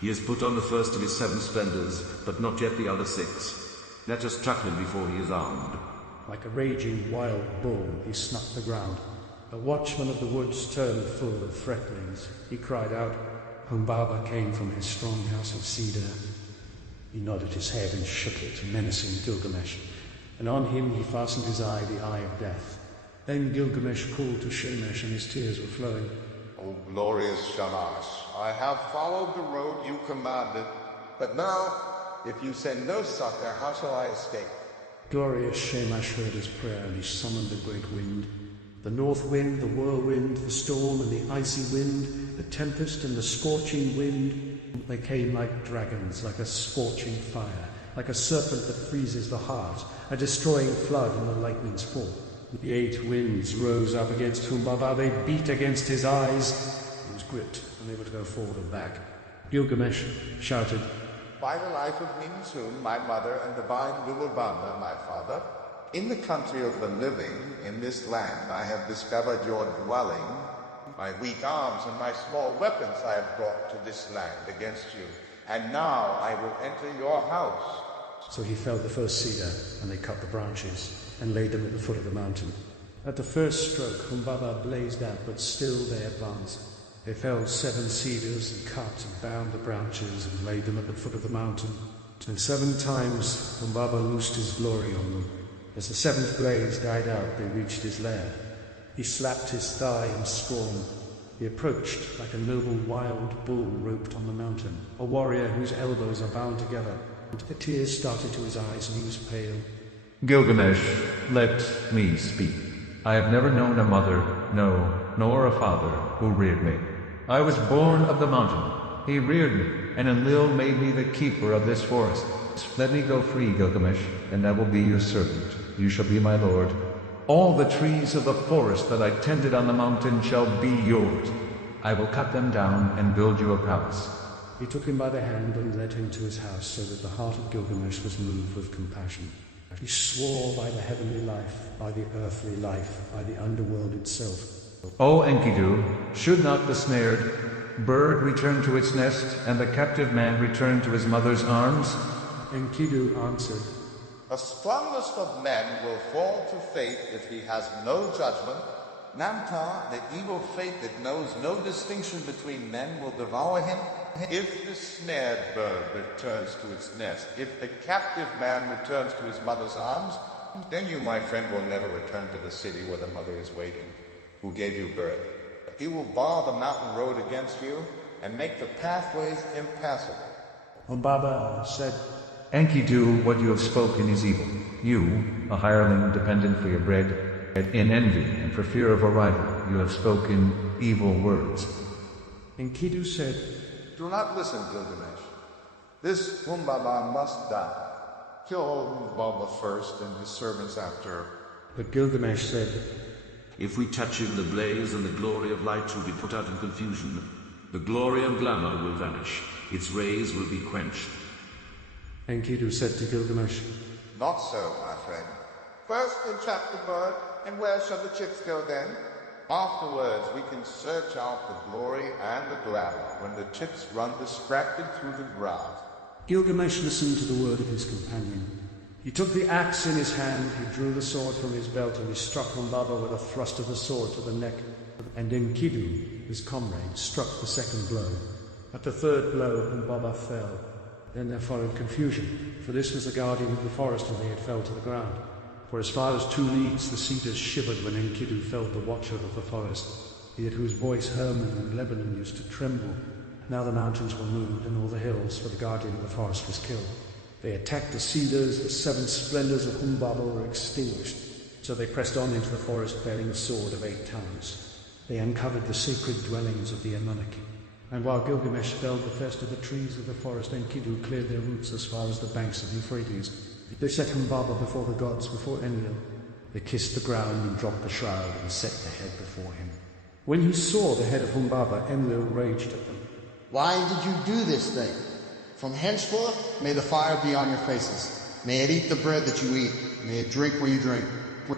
He has put on the first of his 7 splendors, but not yet the other 6. Let us track him before he is armed. Like a raging wild bull, he snuffed the ground. The watchman of the woods turned full of threatenings. He cried out. Humbaba came from his strong house of cedar. He nodded his head and shook it, menacing Gilgamesh. And on him he fastened his eye, the eye of death. Then Gilgamesh called to Shamash, and his tears were flowing. O glorious Shamash, I have followed the road you commanded, but now, if you send no succor, how shall I escape? Glorious Shamash heard his prayer, and he summoned the great wind. The north wind, the whirlwind, the storm and the icy wind, the tempest and the scorching wind. They came like dragons, like a scorching fire, like a serpent that freezes the heart, a destroying flood in the lightning's fall. The 8 winds rose up against Humbaba. They beat against his eyes. He was gripped, unable to go forward or back. Gilgamesh shouted, By the life of Ninsun, my mother, and divine Lulubanda, my father, in the country of the living, in this land, I have discovered your dwelling. My weak arms and my small weapons I have brought to this land against you, and now I will enter your house. So he felled the first cedar, and they cut the branches, and laid them at the foot of the mountain. At the first stroke, Humbaba blazed out, but still they advanced. They felled 7 cedars, and cut and bound the branches, and laid them at the foot of the mountain. And 7 times Humbaba loosed his glory on them. As the 7th blaze died out, they reached his lair. He slapped his thigh in scorn. He approached like a noble wild bull roped on the mountain, a warrior whose elbows are bound together. The tears started to his eyes, and he was pale. Gilgamesh, let me speak. I have never known a mother, no, nor a father, who reared me. I was born of the mountain. He reared me, and Enlil made me the keeper of this forest. Let me go free, Gilgamesh, and I will be your servant. You shall be my lord. All the trees of the forest that I tended on the mountain shall be yours. I will cut them down and build you a palace. He took him by the hand and led him to his house, so that the heart of Gilgamesh was moved with compassion. He swore by the heavenly life, by the earthly life, by the underworld itself. O Enkidu, should not the snared bird return to its nest, and the captive man return to his mother's arms? Enkidu answered, The strongest of men will fall to fate if he has no judgment. Namtar, the evil fate that knows no distinction between men, will devour him. If the snared bird returns to its nest, if the captive man returns to his mother's arms, then you, my friend, will never return to the city where the mother is waiting, who gave you birth. He will bar the mountain road against you and make the pathways impassable. Humbaba said, Enkidu, what you have spoken is evil. You, a hireling dependent for your bread, in envy and for fear of a rival, you have spoken evil words. Enkidu said, Do not listen, Gilgamesh. This Humbaba must die. Kill Humbaba first and his servants after. But Gilgamesh said, If we touch him, the blaze and the glory of light will be put out in confusion. The glory and glamour will vanish. Its rays will be quenched. Enkidu said to Gilgamesh, Not so, my friend. First entrap the bird, and where shall the chips go then? Afterwards, we can search out the glory and the glamour when the chips run distracted through the ground. Gilgamesh listened to the word of his companion. He took the axe in his hand, he drew the sword from his belt, and he struck Humbaba with a thrust of the sword to the neck. And Enkidu, his comrade, struck the second blow. At the third blow, Humbaba fell. Then there followed confusion, for this was the guardian of the forest, and they had fell to the ground. For as far as 2 leagues the cedars shivered when Enkidu felled the watcher of the forest, he at whose voice Hermon and Lebanon used to tremble. Now the mountains were moved, and all the hills, for the guardian of the forest was killed. They attacked the cedars, the 7 splendors of Humbaba were extinguished. So they pressed on into the forest bearing a sword of 8 talents. They uncovered the sacred dwellings of the Anunnaki. And while Gilgamesh felled the first of the trees of the forest, Enkidu cleared their roots as far as the banks of Euphrates. They set Humbaba before the gods, before Enlil. They kissed the ground and dropped the shroud and set the head before him. When he saw the head of Humbaba, Enlil raged at them. Why did you do this thing? From henceforth, may the fire be on your faces. May it eat the bread that you eat. May it drink where you drink.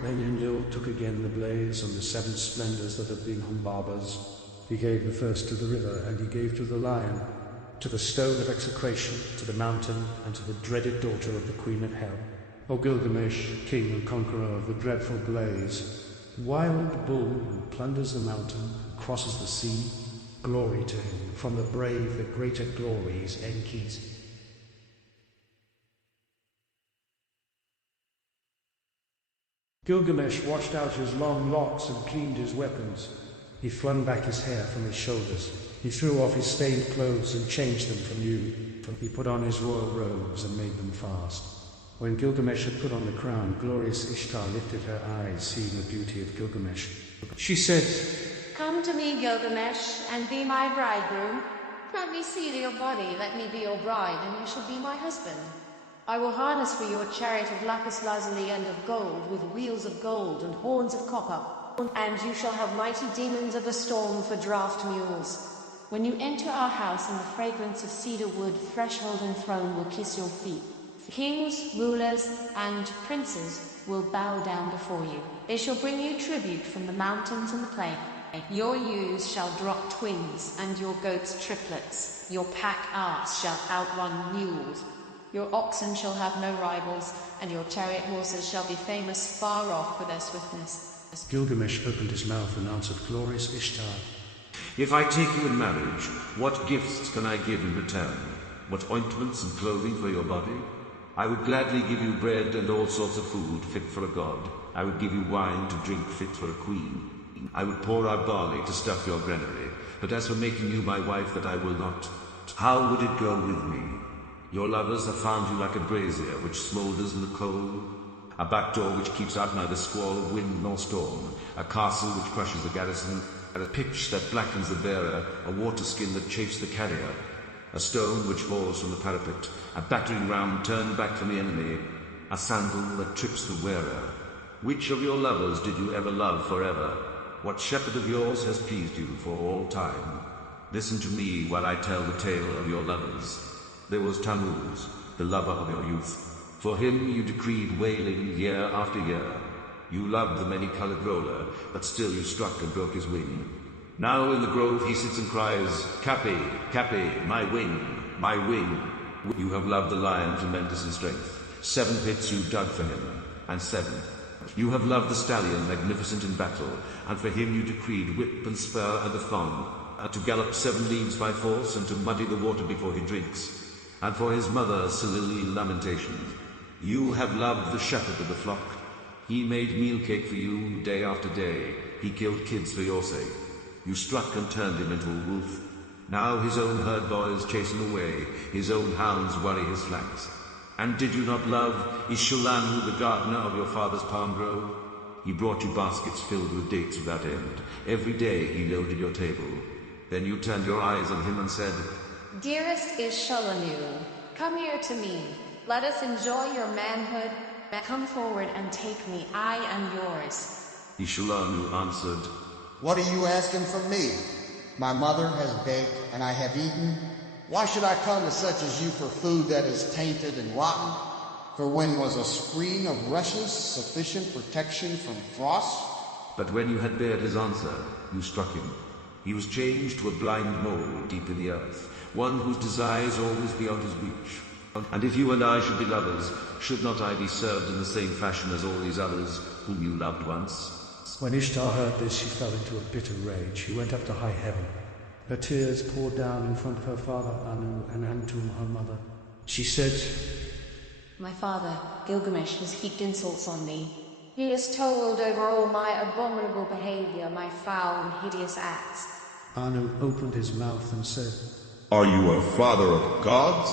Then Enlil took again the blaze and the 7 splendors that had been Humbaba's. He gave the first to the river, and he gave to the lion, to the stone of execration, to the mountain, and to the dreaded daughter of the queen of hell. O Gilgamesh, king and conqueror of the dreadful blaze, wild bull who plunders the mountain, who crosses the sea, glory to him. From the brave, the greater glory is Enki's. Gilgamesh washed out his long locks and cleaned his weapons. He flung back his hair from his shoulders. He threw off his stained clothes and changed them for new. He put on his royal robes and made them fast. When Gilgamesh had put on the crown, glorious Ishtar lifted her eyes, seeing the beauty of Gilgamesh. She said, Come to me, Gilgamesh, and be my bridegroom. Let me see your body, let me be your bride, and you shall be my husband. I will harness for you a chariot of lapis lazuli and of gold, with wheels of gold and horns of copper. And you shall have mighty demons of the storm for draft mules. When you enter our house, in the fragrance of cedar wood, threshold and throne will kiss your feet. Kings, rulers, and princes will bow down before you. They shall bring you tribute from the mountains and the plain. Your ewes shall drop twins, and your goats triplets. Your pack ass shall outrun mules. Your oxen shall have no rivals, and your chariot horses shall be famous far off for their swiftness. Gilgamesh opened his mouth and answered, Glorious Ishtar, If I take you in marriage, what gifts can I give in return? What ointments and clothing for your body? I would gladly give you bread and all sorts of food fit for a god. I would give you wine to drink fit for a queen. I would pour out barley to stuff your granary. But as for making you my wife, that I will not. How would it go with me? Your lovers have found you like a brazier which smoulders in the coal, a back door which keeps out neither squall of wind nor storm, a castle which crushes the garrison, a pitch that blackens the bearer, a water skin that chafes the carrier, a stone which falls from the parapet, a battering ram turned back from the enemy, a sandal that trips the wearer. Which of your lovers did you ever love forever? What shepherd of yours has pleased you for all time? Listen to me while I tell the tale of your lovers. There was Tammuz, the lover of your youth. For him you decreed wailing year after year. You loved the many-colored roller, but still you struck and broke his wing. Now in the grove he sits and cries, Kapi, Kapi, my wing, my wing. You have loved the lion tremendous in strength. 7 pits you dug for him, and 7. You have loved the stallion magnificent in battle, and for him you decreed whip and spur and a thong, and to gallop 7 leagues by force, and to muddy the water before he drinks. And for his mother Silili lamentations. You have loved the shepherd of the flock. He made meal cake for you day after day. He killed kids for your sake. You struck and turned him into a wolf. Now his own herd boys chase him away. His own hounds worry his flanks. And did you not love Ishulanu, the gardener of your father's palm grove? He brought you baskets filled with dates without end. Every day he loaded your table. Then you turned your eyes on him and said, Dearest Ishalanu, come here to me. Let us enjoy your manhood. Come forward and take me. I am yours. Ishulanu answered, What are you asking from me? My mother has baked, and I have eaten. Why should I come to such as you for food that is tainted and rotten? For when was a screen of rushes sufficient protection from frost? But when you had heard his answer, you struck him. He was changed to a blind mole deep in the earth, one whose desires always beyond his reach. And if you and I should be lovers, should not I be served in the same fashion as all these others whom you loved once? When Ishtar heard this, she fell into a bitter rage. She went up to high heaven. Her tears poured down in front of her father Anu and Antum, her mother. She said, My father, Gilgamesh, has heaped insults on me. He has told over all my abominable behavior, my foul and hideous acts. Anu opened his mouth and said, Are you a father of gods?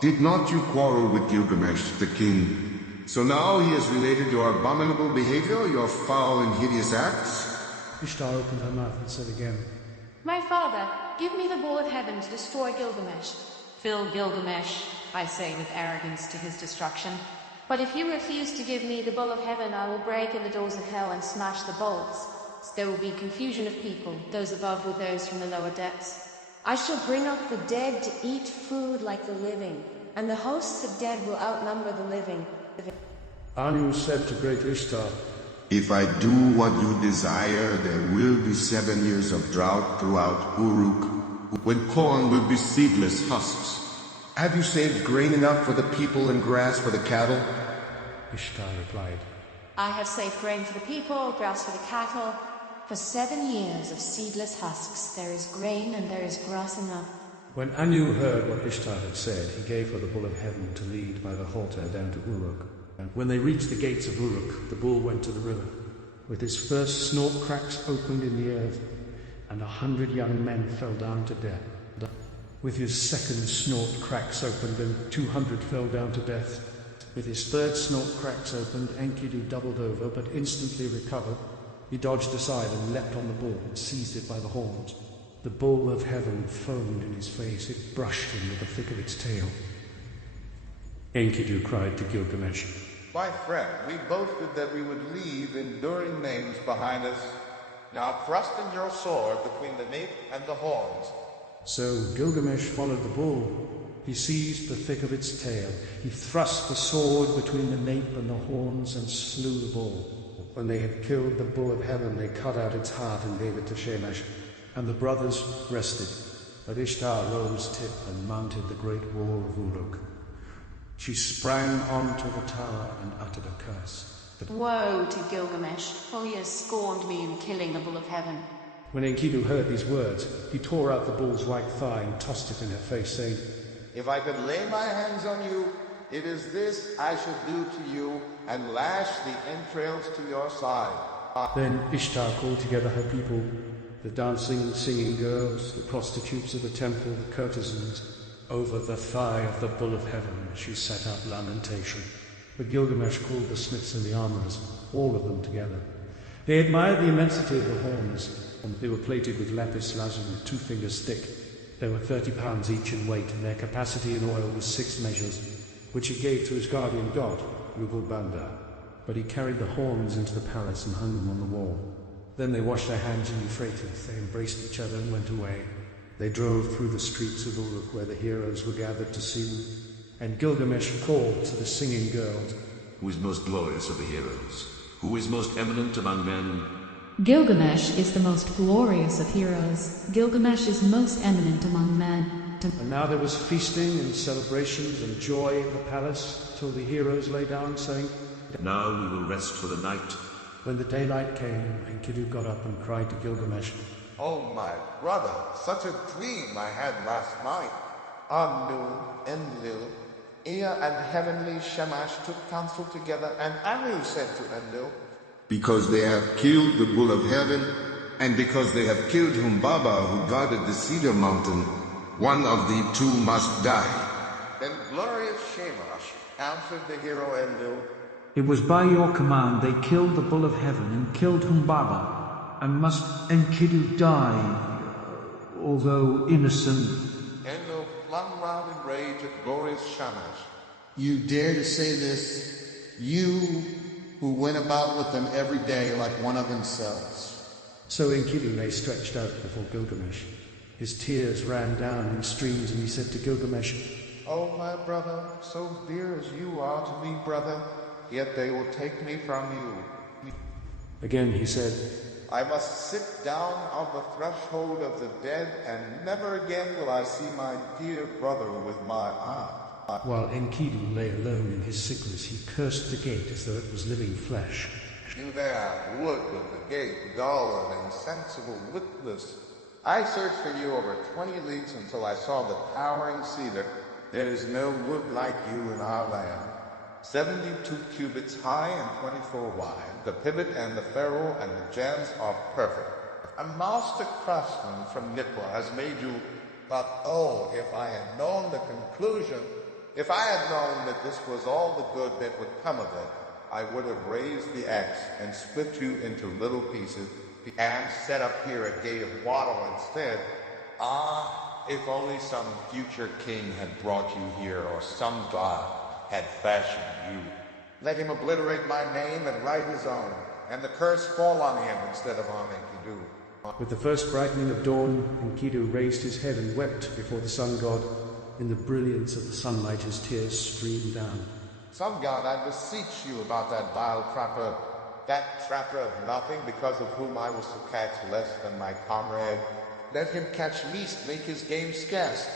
Did not you quarrel with Gilgamesh, the king? So now he has related your abominable behavior, your foul and hideous acts? Ishtar opened her mouth and said again, My father, give me the ball of heaven to destroy Gilgamesh. Fill Gilgamesh, I say with arrogance, to his destruction. But if you refuse to give me the bull of heaven, I will break in the doors of hell and smash the bolts. So there will be confusion of people, those above with those from the lower depths. I shall bring up the dead to eat food like the living, and the hosts of dead will outnumber the living. Anu said to great Ishtar, If I do what you desire, there will be 7 years of drought throughout Uruk, when corn will be seedless husks. Have you saved grain enough for the people and grass for the cattle? Ishtar replied, I have saved grain for the people, grass for the cattle. For 7 years of seedless husks, there is grain and there is grass enough. When Anu heard what Ishtar had said, he gave her the bull of heaven to lead by the halter down to Uruk. And when they reached the gates of Uruk, the bull went to the river. With his first snort cracks opened in the earth, and 100 young men fell down to death. With his second snort cracks opened, and 200 fell down to death. With his third snort cracks opened, Enkidu doubled over, but instantly recovered. He dodged aside and leapt on the bull and seized it by the horns. The bull of heaven foamed in his face. It brushed him with the thick of its tail. Enkidu cried to Gilgamesh, My friend, we boasted that we would leave enduring names behind us. Now thrust in your sword between the nape and the horns. So Gilgamesh followed the bull. He seized the thick of its tail. He thrust the sword between the nape and the horns and slew the bull. When they had killed the bull of heaven, they cut out its heart and gave it to Shamash. And the brothers rested. But Ishtar rose tip and mounted the great wall of Uruk. She sprang onto the tower and uttered a curse. But Woe to Gilgamesh, for he has scorned me in killing the bull of heaven. when Enkidu heard these words, he tore out the bull's right thigh and tossed it in her face, saying, If I could lay my hands on you, it is this I should do to you, and lash the entrails to your side. Then Ishtar called together her people, the dancing, singing girls, the prostitutes of the temple, the courtesans. Over the thigh of the bull of heaven she set up lamentation. But Gilgamesh called the smiths and the armorers, all of them together. They admired the immensity of the horns. They were plated with lapis lazuli, 2 fingers thick. They were 30 pounds each in weight, and their capacity in oil was 6 measures, which he gave to his guardian god, Rugalbanda. But he carried the horns into the palace and hung them on the wall. Then they washed their hands in Euphrates. They embraced each other and went away. They drove through the streets of Uruk, where the heroes were gathered to see them. And Gilgamesh called to the singing girls, Who is most glorious of the heroes? Who is most eminent among men? Gilgamesh is the most glorious of heroes. Gilgamesh is most eminent among men. And now there was feasting and celebrations and joy in the palace, till the heroes lay down, saying, Now we will rest for the night. When the daylight came, Enkidu got up and cried to Gilgamesh, Oh, my brother, such a dream I had last night. Anu, Enlil, Ea and heavenly Shamash took counsel together, and Anu said to Enlil, Because they have killed the bull of heaven, and because they have killed Humbaba who guarded the cedar mountain, one of the 2 must die. Then glorious Shamash answered the hero Enlil, It was by your command they killed the bull of heaven and killed Humbaba, and must Enkidu die, although innocent. Enlil flung round in rage at glorious Shamash. You dare to say this, you who went about with them every day like one of themselves. So Enkidu lay stretched out before Gilgamesh. His tears ran down in streams, and he said to Gilgamesh, "Oh, my brother, so dear as you are to me, brother, yet they will take me from you." Again he said, "I must sit down on the threshold of the dead, and never again will I see my dear brother with my eyes." While Enkidu lay alone in his sickness, he cursed the gate as though it was living flesh. "You there, wood of the gate, dull and insensible witless. I searched for you over 20 leagues until I saw the towering cedar. There is no wood like you in our land. 72 cubits high and 24 wide. The pivot and the ferrule and the jambs are perfect. A master craftsman from Nipur has made you, but oh, if I had known the conclusion, if I had known that this was all the good that would come of it, I would have raised the axe and split you into little pieces and set up here a gate of wattle instead. Ah, if only some future king had brought you here, or some god had fashioned you. Let him obliterate my name and write his own, and the curse fall on him instead of on Enkidu." With the first brightening of dawn, Enkidu raised his head and wept before the sun god. In the brilliance of the sunlight, his tears streamed down. "Some god, I beseech you about that vile trapper, that trapper of nothing, because of whom I was to catch less than my comrade. Let him catch least, make his game scarce.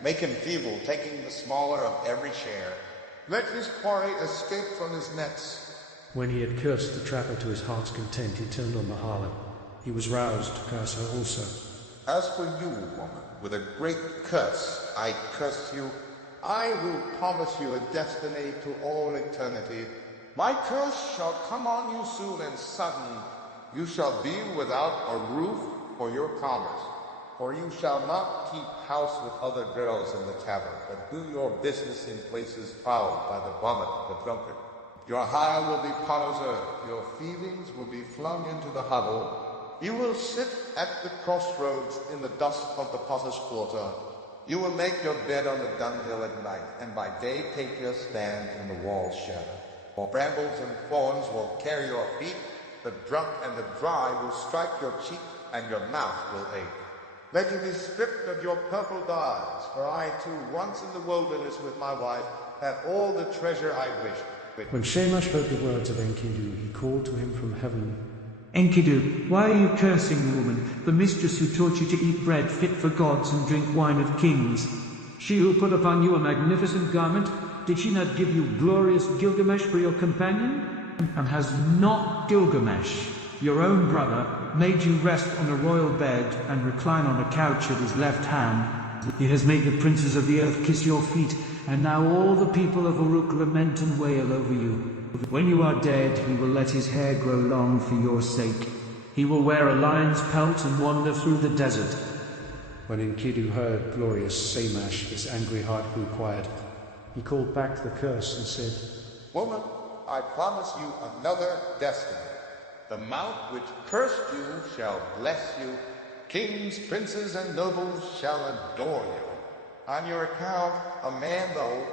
Make him feeble, taking the smaller of every share. Let his quarry escape from his nets." When he had cursed the trapper to his heart's content, he turned on Mahala. He was roused to curse her also. "As for you, woman, with a great curse I curse you. I will promise you a destiny to all eternity. My curse shall come on you soon and sudden. You shall be without a roof for your commerce, for you shall not keep house with other girls in the tavern, but do your business in places fouled by the vomit of the drunkard. Your hire will be potter's earth, your feelings will be flung into the hovel. You will sit at the crossroads in the dust of the potter's quarter. You will make your bed on the dunghill at night, and by day take your stand in the wall's shadow. For brambles and thorns will carry your feet, the drunk and the dry will strike your cheek, and your mouth will ache. Let you be stripped of your purple dyes, for I too, once in the wilderness with my wife, had all the treasure I wished." When Shamash heard the words of Enkidu, he called to him from heaven, Enkidu, why are you cursing the woman, the mistress who taught you to eat bread fit for gods and drink wine of kings? She who put upon you a magnificent garment, did she not give you glorious Gilgamesh for your companion? And has not Gilgamesh, your own brother, made you rest on a royal bed and recline on a couch at his left hand? He has made the princes of the earth kiss your feet, and now all the people of Uruk lament and wail over you. When you are dead, he will let his hair grow long for your sake. He will wear a lion's pelt and wander through the desert. When Enkidu heard glorious Shamash, his angry heart grew quiet. He called back the curse and said, "Woman, I promise you another destiny. The mount which cursed you shall bless you. Kings, princes, and nobles shall adore you. On your account, a man, though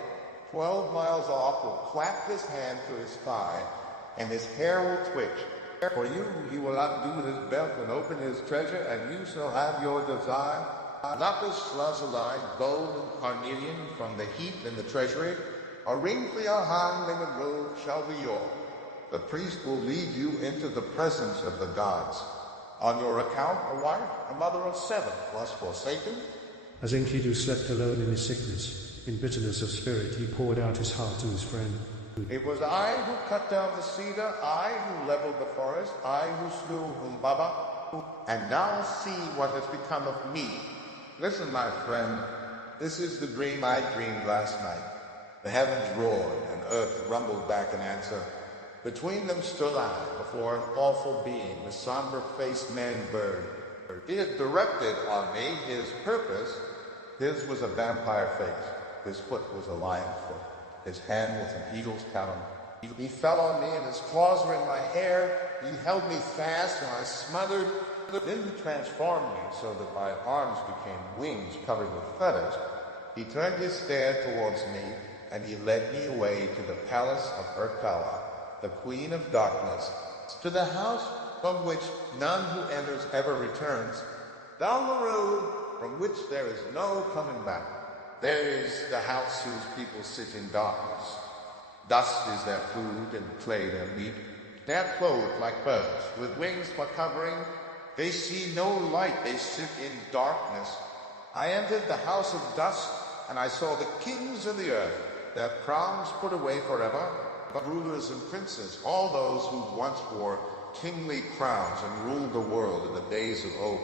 12 miles off, will clap his hand to his thigh, and his hair will twitch. For you, he will undo his belt and open his treasure, and you shall have your desire. Lapis lazuli, gold, and carnelian from the heap in the treasury, a ring for your hand and a robe shall be yours. The priest will lead you into the presence of the gods. On your account, a wife, a mother of 7, was forsaken." As Enkidu slept alone in his sickness, in bitterness of spirit, he poured out his heart to his friend. "It was I who cut down the cedar, I who leveled the forest, I who slew Humbaba, and now see what has become of me. Listen, my friend, this is the dream I dreamed last night. The heavens roared, and earth rumbled back in answer. Between them stood I, before an awful being, the somber-faced man-bird. He had directed on me his purpose. His was a vampire face. His foot was a lion's foot. His hand was an eagle's talon. He fell on me and his claws were in my hair. He held me fast and I smothered. Then he transformed me so that my arms became wings covered with feathers. He turned his stare towards me and he led me away to the palace of Urkala, the queen of darkness, to the house from which none who enters ever returns, down the road from which there is no coming back. There is the house whose people sit in darkness. Dust is their food and clay their meat. They are clothed like birds, with wings for covering. They see no light, they sit in darkness. I entered the house of dust, and I saw the kings of the earth, their crowns put away forever, the rulers and princes, all those who once wore kingly crowns and ruled the world in the days of old.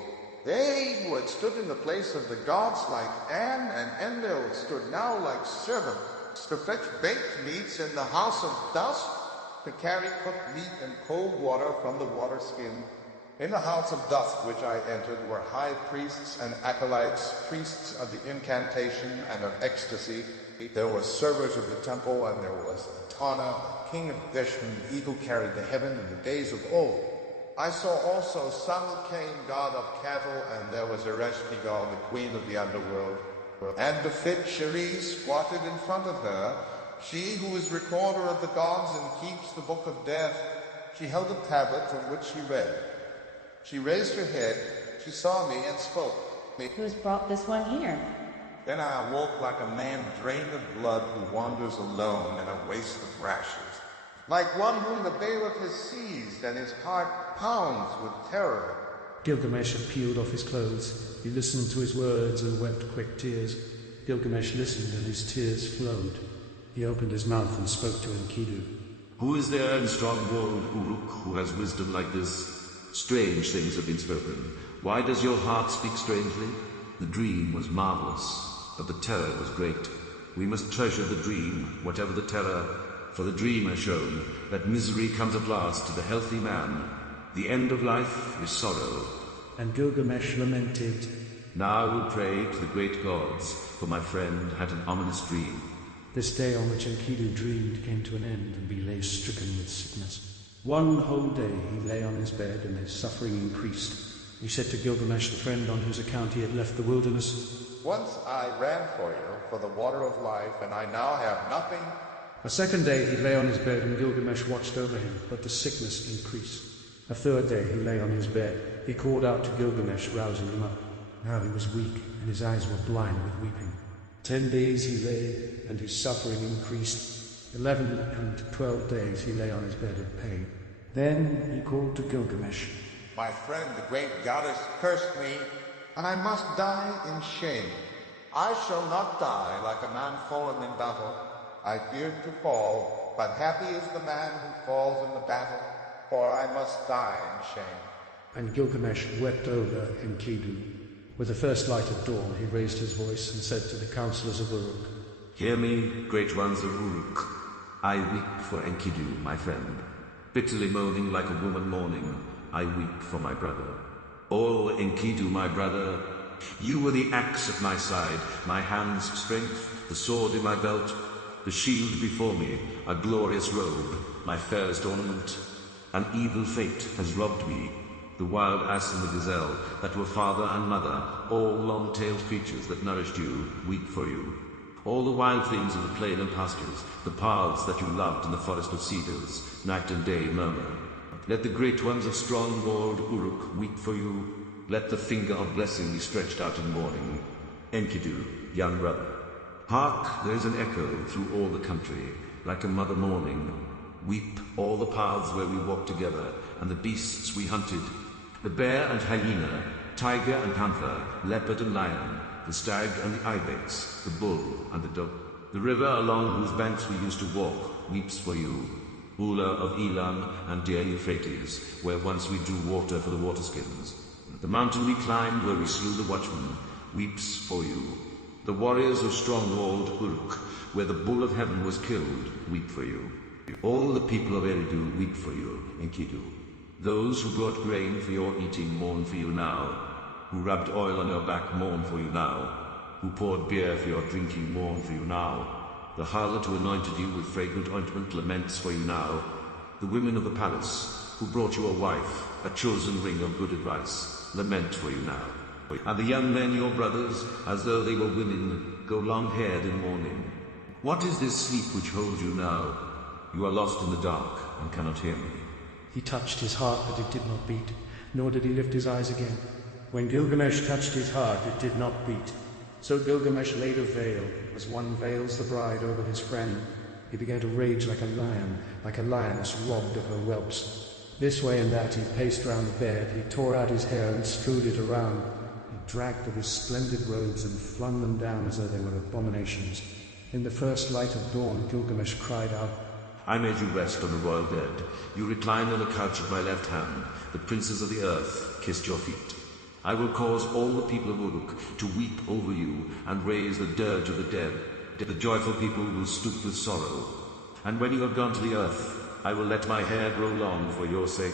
They who had stood in the place of the gods like An and Enlil stood now like servants to fetch baked meats in the house of dust, to carry cooked meat and cold water from the water skin. In the house of dust which I entered were high priests and acolytes, priests of the incantation and of ecstasy. There were servers of the temple, and there was Tana, king of Vishnu, he who carried the heaven in the days of old. I saw also Samukane, god of cattle, and there was Ereshkigal, the queen of the underworld. And Befit Sheri squatted in front of her, she who is recorder of the gods and keeps the book of death. She held a tablet from which she read. She raised her head, she saw me and spoke. Who's brought this one here? Then I awoke like a man drained of blood who wanders alone in a waste of rashes, like one whom the bailiff has seized and his heart pounds with terror. Gilgamesh had peeled off his clothes. He listened to his words and wept quick tears. Gilgamesh listened and his tears flowed. He opened his mouth and spoke to Enkidu. Who is there in strong-walled Uruk who has wisdom like this? Strange things have been spoken. Why does your heart speak strangely? The dream was marvelous, but the terror was great. We must treasure the dream, whatever the terror, for the dream has shown that misery comes at last to the healthy man. The end of life is sorrow. And Gilgamesh lamented, Now I will pray to the great gods, for my friend had an ominous dream. This day on which Enkidu dreamed came to an end, and he lay stricken with sickness. One whole day he lay on his bed, and his suffering increased. He said to Gilgamesh, the friend on whose account he had left the wilderness, Once I ran for the water of life, and I now have nothing. A second day he lay on his bed, and Gilgamesh watched over him, but the sickness increased. A third day he lay on his bed. He called out to Gilgamesh, rousing him up. Now he was weak, and his eyes were blind with weeping. 10 days he lay, and his suffering increased. 11 and 12 days he lay on his bed in pain. Then he called to Gilgamesh. My friend, the great goddess, cursed me, and I must die in shame. I shall not die like a man fallen in battle. I feared to fall, but happy is the man who falls in the battle, for I must die in shame. And Gilgamesh wept over Enkidu. With the first light of dawn he raised his voice and said to the councillors of Uruk, Hear me, great ones of Uruk. I weep for Enkidu, my friend. Bitterly moaning like a woman mourning, I weep for my brother. O Enkidu, my brother, you were the axe at my side, my hand's strength, the sword in my belt, the shield before me, a glorious robe, my fairest ornament. An evil fate has robbed me. The wild ass and the gazelle, that were father and mother, all long-tailed creatures that nourished you, weep for you. All the wild things of the plain and pastures, the paths that you loved in the forest of cedars, night and day murmur. Let the great ones of strong-walled Uruk weep for you. Let the finger of blessing be stretched out in mourning. Enkidu, young brother. Hark, there is an echo through all the country, like a mother mourning. Weep all the paths where we walked together, and the beasts we hunted. The bear and hyena, tiger and panther, leopard and lion, the stag and the ibex, the bull and the dog. The river along whose banks we used to walk weeps for you. Ruler of Elam and dear Euphrates, where once we drew water for the waterskins. The mountain we climbed where we slew the watchman weeps for you. The warriors of strong-walled Uruk, where the bull of heaven was killed, weep for you. All the people of Eridu weep for you, Enkidu. Those who brought grain for your eating mourn for you now. Who rubbed oil on your back mourn for you now. Who poured beer for your drinking mourn for you now. The harlot who anointed you with fragrant ointment laments for you now. The women of the palace, who brought you a wife, a chosen ring of good advice, lament for you now. And the young men, your brothers, as though they were women, go long-haired in mourning. What is this sleep which holds you now? You are lost in the dark and cannot hear me. He touched his heart, but it did not beat, nor did he lift his eyes again. When Gilgamesh touched his heart, it did not beat. So Gilgamesh laid a veil, as one veils the bride over his friend. He began to rage like a lioness robbed of her whelps. This way and that he paced round the bed, he tore out his hair and strewed it around. He dragged of his splendid robes and flung them down as though they were abominations. In the first light of dawn, Gilgamesh cried out, I made you rest on the royal bed. You reclined on the couch at my left hand. The princes of the earth kissed your feet. I will cause all the people of Uruk to weep over you and raise the dirge of the dead. The joyful people will stoop with sorrow. And when you have gone to the earth, I will let my hair grow long for your sake.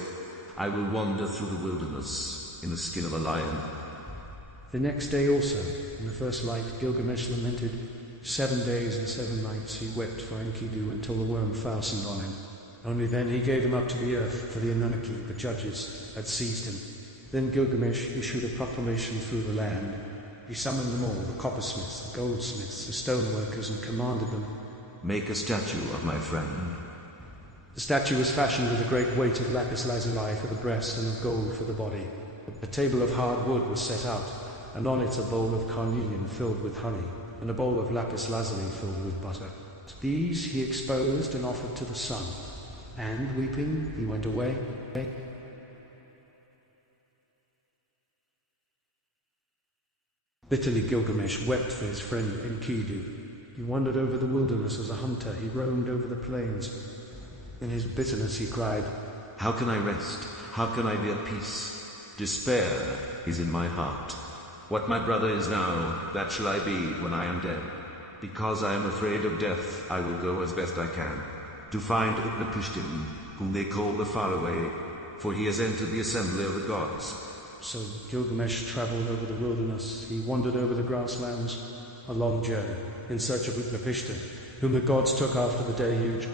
I will wander through the wilderness in the skin of a lion. The next day also, in the first light, Gilgamesh lamented. 7 days and 7 nights he wept for Enkidu until the worm fastened on him. Only then he gave him up to the earth, for the Anunnaki, the judges, had seized him. Then Gilgamesh issued a proclamation through the land. He summoned them all, the coppersmiths, the goldsmiths, the stoneworkers, and commanded them, Make a statue of my friend. The statue was fashioned with a great weight of lapis lazuli for the breast and of gold for the body. A table of hard wood was set out, and on it a bowl of carnelian filled with honey, and a bowl of lapis lazuli filled with butter. These he exposed and offered to the sun, and, weeping, he went away. Bitterly Gilgamesh wept for his friend Enkidu. He wandered over the wilderness as a hunter, he roamed over the plains. In his bitterness he cried, How can I rest? How can I be at peace? Despair is in my heart. What my brother is now, that shall I be when I am dead. Because I am afraid of death, I will go as best I can, to find Utnapishtim, whom they call the Faraway, for he has entered the assembly of the gods. So Gilgamesh travelled over the wilderness. He wandered over the grasslands, a long journey, in search of Utnapishtim, whom the gods took after the deluge.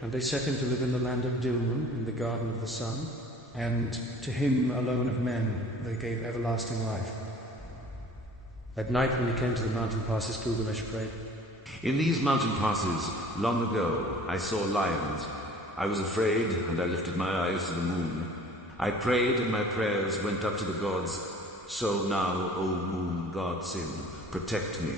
And they set him to live in the land of Dilmun, in the garden of the sun. And to him alone of men they gave everlasting life. At night when he came to the mountain passes, Gilgamesh prayed. In these mountain passes, long ago, I saw lions. I was afraid, and I lifted my eyes to the moon. I prayed, and my prayers went up to the gods. So now, O moon, god Sin, protect me.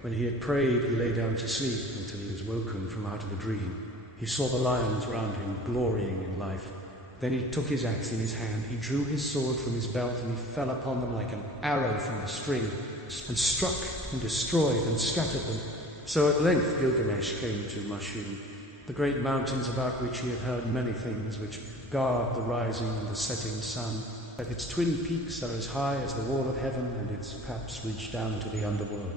When he had prayed, he lay down to sleep until he was woken from out of a dream. He saw the lions round him, glorying in life. Then he took his axe in his hand, he drew his sword from his belt, and he fell upon them like an arrow from a string, and struck and destroyed and scattered them. So at length Gilgamesh came to Mashun, the great mountains about which he had heard many things, which guard the rising and the setting sun. Its twin peaks are as high as the wall of heaven, and its paps reach down to the underworld.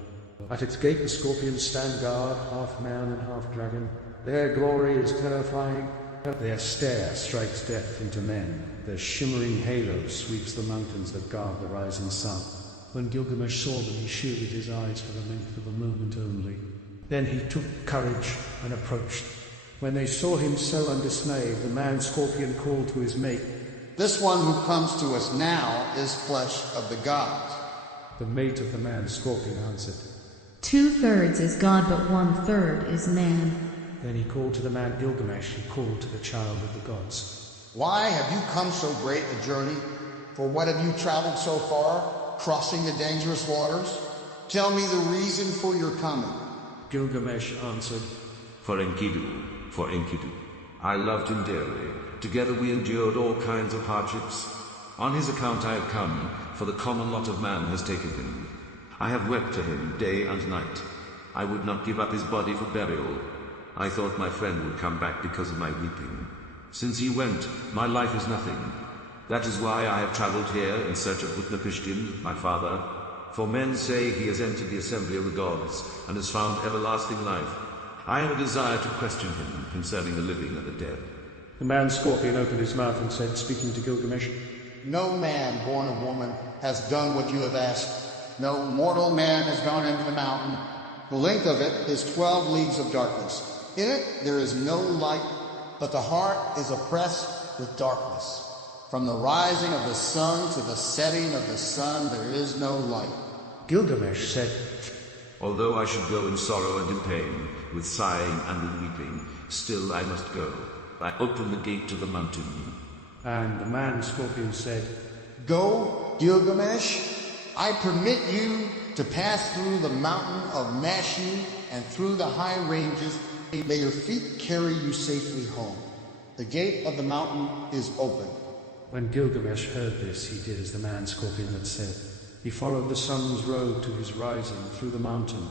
At its gate the scorpions stand guard, half man and half dragon. Their glory is terrifying. Their stare strikes death into men. Their shimmering halo sweeps the mountains that guard the rising sun. When Gilgamesh saw them, he shielded his eyes for the length of a moment only. Then he took courage and approached. When they saw him so undismayed, the man-scorpion called to his mate, This one who comes to us now is flesh of the gods. The mate of the man-scorpion answered. 2/3 is God, but 1/3 is man. Then he called to the man Gilgamesh, he called to the child of the gods. Why have you come so great a journey? For what have you traveled so far, crossing the dangerous waters? Tell me the reason for your coming. Gilgamesh answered, For Enkidu. I loved him dearly. Together we endured all kinds of hardships. On his account I have come, for the common lot of man has taken him. I have wept for him day and night. I would not give up his body for burial. I thought my friend would come back because of my weeping. Since he went, my life is nothing. That is why I have traveled here in search of Utnapishtim, my father. For men say he has entered the assembly of the gods and has found everlasting life. I have a desire to question him concerning the living and the dead. The man-scorpion opened his mouth and said, speaking to Gilgamesh, No man born of woman has done what you have asked. No mortal man has gone into the mountain. The length of it is 12 leagues of darkness. In it there is no light, but the heart is oppressed with darkness. From the rising of the sun to the setting of the sun there is no light. Gilgamesh said, Although I should go in sorrow and in pain, with sighing and with weeping, still I must go. I open the gate to the mountain. And the man-scorpion said, Go, Gilgamesh. I permit you to pass through the mountain of Mashu and through the high ranges. May your feet carry you safely home. The gate of the mountain is open. When Gilgamesh heard this, he did as the man-scorpion had said. He followed the sun's road to his rising through the mountain.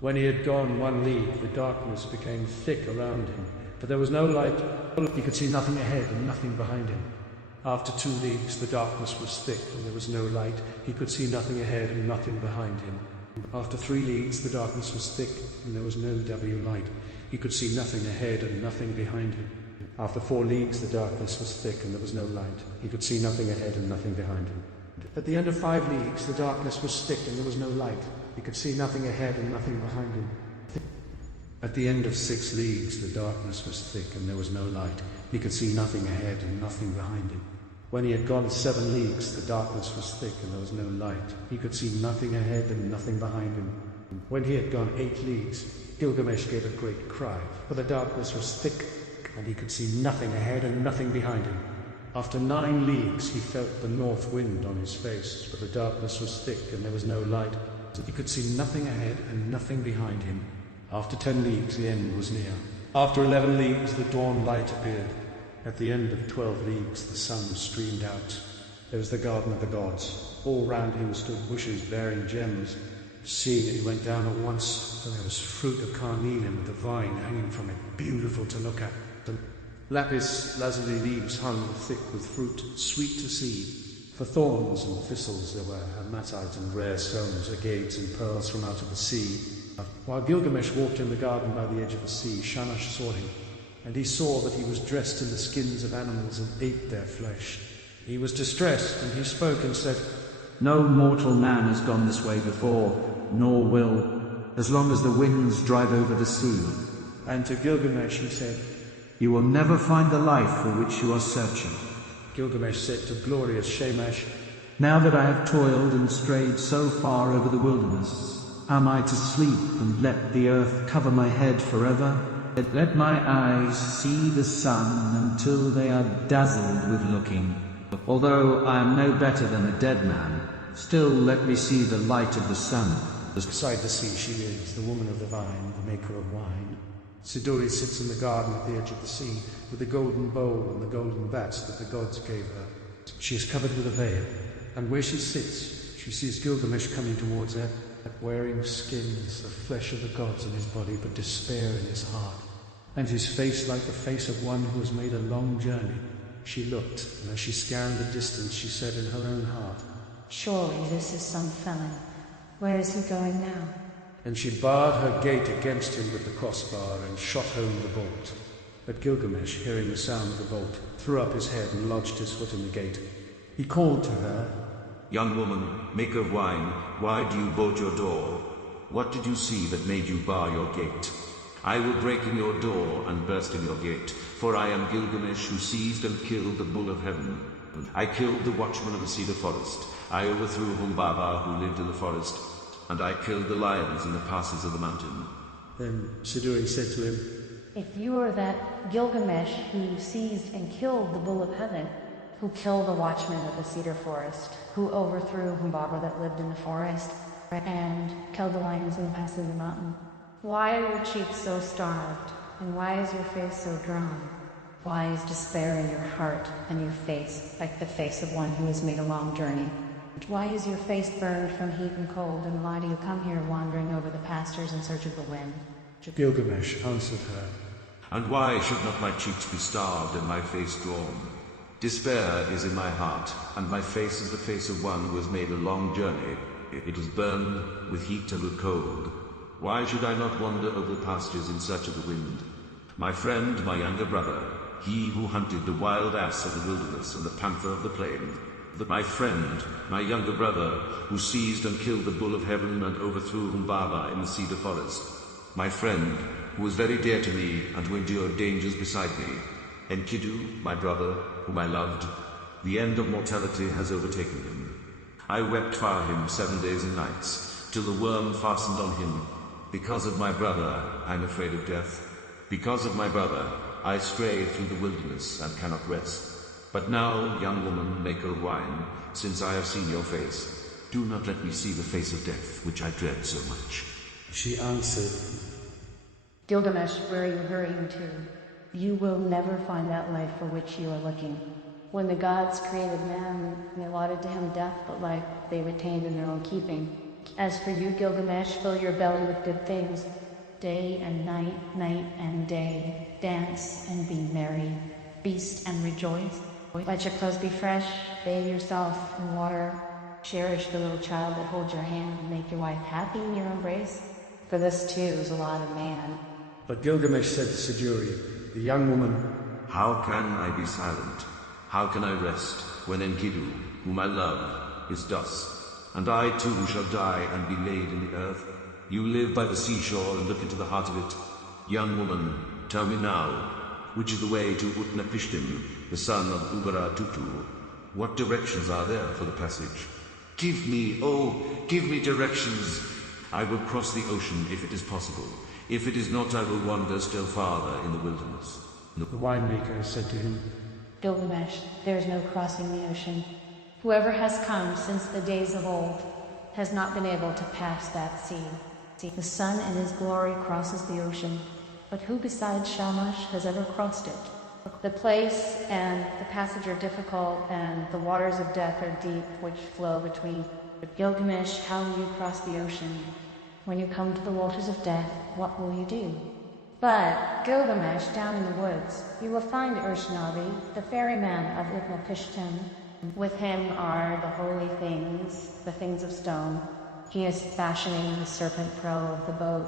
When he had gone 1 league, the darkness became thick around him, but there was no light. He could see nothing ahead and nothing behind him. After 2 leagues, the darkness was thick and there was no light. He could see nothing ahead and nothing behind him. After 3 leagues, the darkness was thick and there was no light. He could see nothing ahead and nothing behind him. After 4 leagues, the darkness was thick and there was no light. He could see nothing ahead and nothing behind him. At the end of 5 leagues, the darkness was thick and there was no light. He could see nothing ahead and nothing behind him. At the end of 6 leagues, the darkness was thick and there was no light. He could see nothing ahead and nothing behind him. When he had gone 7 leagues, the darkness was thick and there was no light. He could see nothing ahead and nothing behind him. When he had gone 8 leagues, Gilgamesh gave a great cry, for the darkness was thick and he could see nothing ahead and nothing behind him. After 9 leagues, he felt the north wind on his face, but the darkness was thick and there was no light. He could see nothing ahead and nothing behind him. After 10 leagues, the end was near. After 11 leagues, the dawn light appeared. At the end of 12 leagues, the sun streamed out. There was the garden of the gods. All round him stood bushes bearing gems. Seeing it, he went down at once, for there was fruit of carnelian with a vine hanging from it, beautiful to look at. The lapis lazuli leaves hung thick with fruit, sweet to see. For thorns and thistles there were hematites and rare stones, agates and pearls from out of the sea. While Gilgamesh walked in the garden by the edge of the sea, Shamash saw him, and he saw that he was dressed in the skins of animals and ate their flesh. He was distressed, and he spoke and said, No mortal man has gone this way before, nor will, as long as the winds drive over the sea. And to Gilgamesh he said, You will never find the life for which you are searching. Gilgamesh said to glorious Shamash, Now that I have toiled and strayed so far over the wilderness, am I to sleep and let the earth cover my head forever? Let my eyes see the sun until they are dazzled with looking. Although I am no better than a dead man, still let me see the light of the sun. Beside the sea she is, the woman of the vine, the maker of wine. Siduri sits in the garden at the edge of the sea, with the golden bowl and the golden vats that the gods gave her. She is covered with a veil, and where she sits, she sees Gilgamesh coming towards her, wearing skins, the flesh of the gods in his body, but despair in his heart, and his face like the face of one who has made a long journey. She looked, and as she scanned the distance, she said in her own heart, Surely this is some felon. Where is he going now? And she barred her gate against him with the crossbar and shot home the bolt. But Gilgamesh, hearing the sound of the bolt, threw up his head and lodged his foot in the gate. He called to her, Young woman, maker of wine, why do you bolt your door? What did you see that made you bar your gate? I will break in your door and burst in your gate, for I am Gilgamesh who seized and killed the bull of heaven. I killed the watchman of the cedar forest. I overthrew Humbaba who lived in the forest, and I killed the lions in the passes of the mountain. Then Siduri said to him, If you are that Gilgamesh who seized and killed the bull of heaven, who killed the watchman of the cedar forest, who overthrew Humbaba that lived in the forest, and killed the lions in the passes of the mountain, why are your cheeks so starved, and why is your face so drawn? Why is despair in your heart and your face like the face of one who has made a long journey? Why is your face burned from heat and cold, and why do you come here wandering over the pastures in search of the wind? Gilgamesh answered her, And why should not my cheeks be starved and my face drawn? Despair is in my heart, and my face is the face of one who has made a long journey. It was burned with heat and with cold. Why should I not wander over the pastures in search of the wind? My friend, my younger brother, he who hunted the wild ass of the wilderness and the panther of the plain, that my friend, my younger brother, who seized and killed the bull of heaven and overthrew Humbaba in the cedar forest, my friend, who was very dear to me and who endured dangers beside me, Enkidu, my brother, whom I loved, the end of mortality has overtaken him. I wept for him 7 days and nights, till the worm fastened on him. Because of my brother, I'm afraid of death. Because of my brother, I stray through the wilderness and cannot rest. But now, young woman, maker of wine, since I have seen your face, do not let me see the face of death, which I dread so much. She answered, Gilgamesh, where are you hurrying to? You will never find that life for which you are looking. When the gods created man, they allotted to him death, but life they retained in their own keeping. As for you, Gilgamesh, fill your belly with good things. Day and night, night and day. Dance and be merry. Feast and rejoice. Let your clothes be fresh. Bathe yourself in water. Cherish the little child that holds your hand and make your wife happy in your embrace. For this too is a lot of man. But Gilgamesh said to Siduri, the young woman, How can I be silent? How can I rest when Enkidu, whom I love, is dust, and I too shall die and be laid in the earth? You live by the seashore and look into the heart of it. Young woman, tell me now, which is the way to Utnapishtim, the son of Ubara Tutu? What directions are there for the passage? Give me, oh, give me directions. I will cross the ocean if it is possible. If it is not, I will wander still farther in the wilderness. The winemaker said to him, Gilgamesh, there is no crossing the ocean. Whoever has come since the days of old has not been able to pass that sea. The sun in his glory crosses the ocean, but who besides Shamash has ever crossed it? The place and the passage are difficult, and the waters of death are deep, which flow between. But Gilgamesh, how will you cross the ocean? When you come to the waters of death, what will you do? But, Gilgamesh, down in the woods, you will find Urshnavi, the ferryman of Utnapishtim. With him are the holy things, the things of stone. He is fashioning the serpent prow of the boat.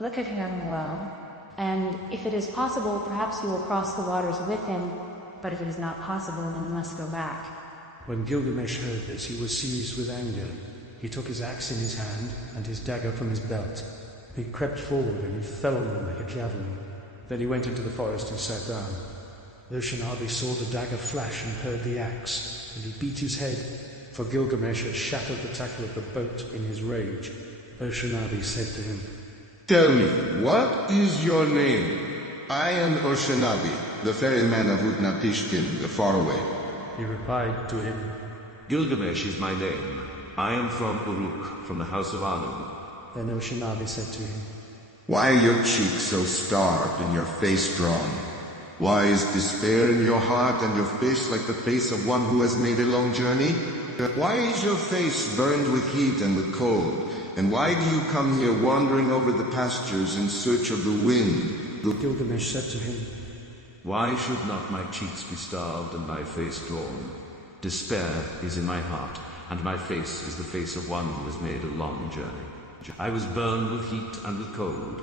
Look at him well, and if it is possible, perhaps you will cross the waters with him, but if it is not possible, then you must go back. When Gilgamesh heard this, he was seized with anger. He took his axe in his hand and his dagger from his belt. He crept forward and he fell on them like a javelin. Then he went into the forest and sat down. Urshanabi saw the dagger flash and heard the axe, and he beat his head, for Gilgamesh had shattered the tackle of the boat in his rage. Urshanabi said to him, Tell me, what is your name? I am Urshanabi, the ferryman of Utnapishtim, the faraway. He replied to him, Gilgamesh is my name. I am from Uruk, from the house of Anu. Then Urshanabi said to him, Why are your cheeks so starved and your face drawn? Why is despair in your heart and your face like the face of one who has made a long journey? Why is your face burned with heat and with cold? And why do you come here wandering over the pastures in search of the wind? Gilgamesh said to him, Why should not my cheeks be starved and my face drawn? Despair is in my heart, and my face is the face of one who has made a long journey. I was burned with heat and with cold.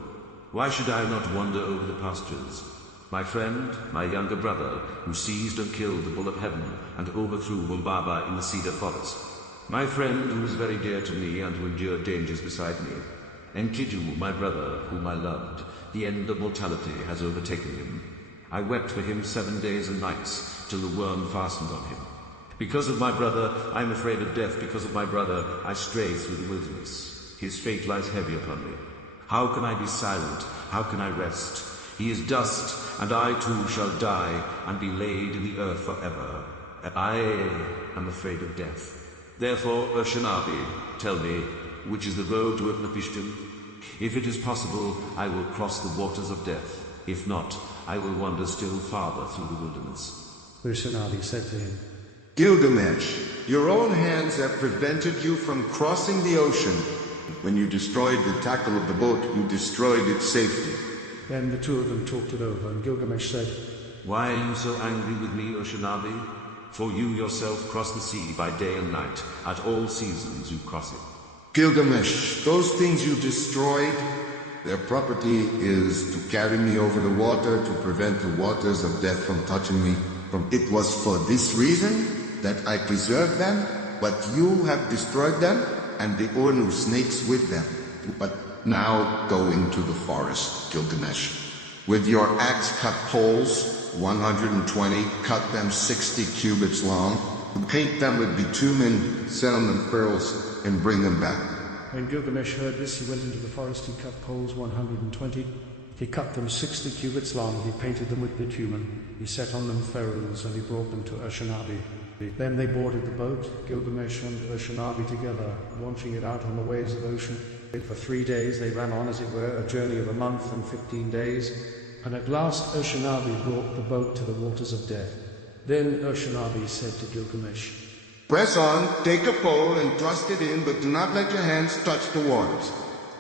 Why should I not wander over the pastures? My friend, my younger brother, who seized and killed the bull of heaven and overthrew Humbaba in the cedar forest. My friend, who was very dear to me and who endured dangers beside me. Enkidu, my brother, whom I loved, the end of mortality has overtaken him. I wept for him 7 days and nights, till the worm fastened on him. Because of my brother, I am afraid of death. Because of my brother, I stray through the wilderness. His fate lies heavy upon me. How can I be silent? How can I rest? He is dust, and I too shall die and be laid in the earth forever. I am afraid of death. Therefore, Urshanabi, tell me, which is the road to Utnapishtim? If it is possible, I will cross the waters of death. If not, I will wander still farther through the wilderness. Urshanabi said to him, Gilgamesh, your own hands have prevented you from crossing the ocean. When you destroyed the tackle of the boat, you destroyed its safety. Then the two of them talked it over, and Gilgamesh said, Why are you so angry with me, Urshanabi? For you yourself cross the sea by day and night. At all seasons you cross it. Gilgamesh, those things you destroyed, their property is to carry me over the water to prevent the waters of death from touching me. It was for this reason that I preserve them, but you have destroyed them, and the Urnu snakes with them. But now go into the forest, Gilgamesh. With your axe-cut poles, 120, cut them 60 cubits long, paint them with bitumen, set on them pearls, and bring them back. When Gilgamesh heard this, he went into the forest, he cut poles 120. He cut them 60 cubits long, he painted them with bitumen, he set on them ferrules, and he brought them to Urshanabi. Then they boarded the boat, Gilgamesh and Urshanabi together, launching it out on the waves of ocean. For 3 days they ran on, as it were, a journey of a month and 15 days, and at last Urshanabi brought the boat to the waters of death. Then Urshanabi said to Gilgamesh, Press on, take a pole and thrust it in, but do not let your hands touch the waters.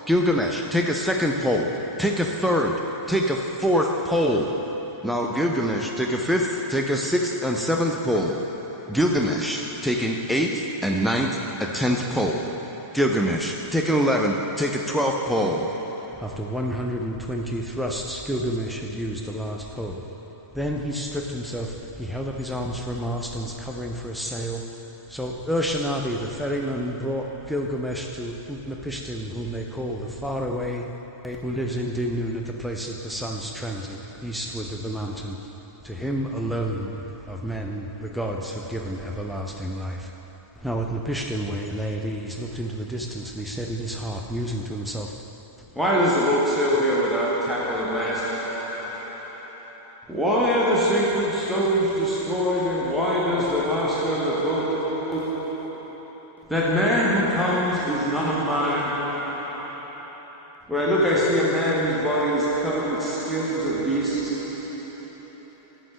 Gilgamesh, take a second pole, take a third, take a fourth pole. Now Gilgamesh, take a fifth, take a sixth and seventh pole. Gilgamesh, take an eighth and ninth, a 10th pole. Gilgamesh, take an 11th, take a 12th pole. After 120 thrusts, Gilgamesh had used the last pole. Then he stripped himself, he held up his arms for a mast and covering for a sail. So Urshanabi, the ferryman, brought Gilgamesh to Utnapishtim, whom they call the Faraway, who lives in Dinun at the place of the sun's transit, eastward of the mountain. To him alone of men the gods have given everlasting life. Now Utnapishtim, where he lay at ease, looked into the distance, and he said in his heart, musing to himself, Why does the boat sail here without tackle and mast? Why are the sacred stones destroyed, and why does the master of the boat? That man who comes is none of mine. Where I look, I see a man whose body is covered with skins of beasts.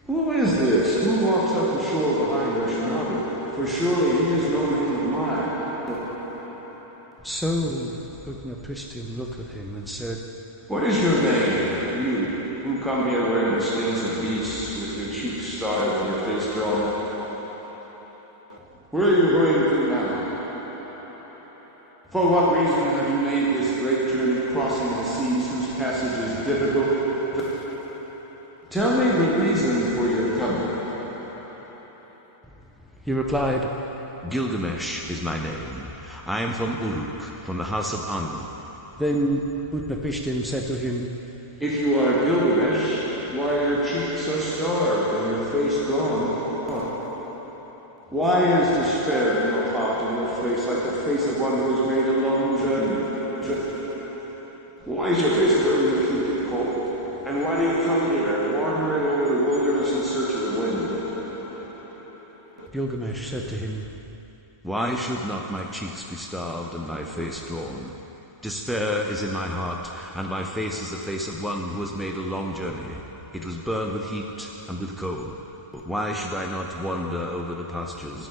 Who is this? Who walks up the shore behind Urshanabi? For surely he is no man of mine. So Utnapishtim looked at him and said, What is your name, you who come here wearing the skins of beasts with your cheeks starved and your face drawn? Where are you going to now? For what reason have you made this great journey crossing the seas whose passage is difficult? Tell me the reason for your coming. He replied, Gilgamesh is my name. I am from Uruk, from the house of Anu. Then Utnapishtim said to him, If you are Gilgamesh, why are your cheeks so starved and your face gone? Why is despair in your heart and your face like the face of one who has made a long journey? Why is your face burning with heat and cold? And why do you come here, wandering over the wilderness in search of the wind? Gilgamesh said to him, Why should not my cheeks be starved and my face drawn? Despair is in my heart, and my face is the face of one who has made a long journey. It was burned with heat and with cold. Why should I not wander over the pastures?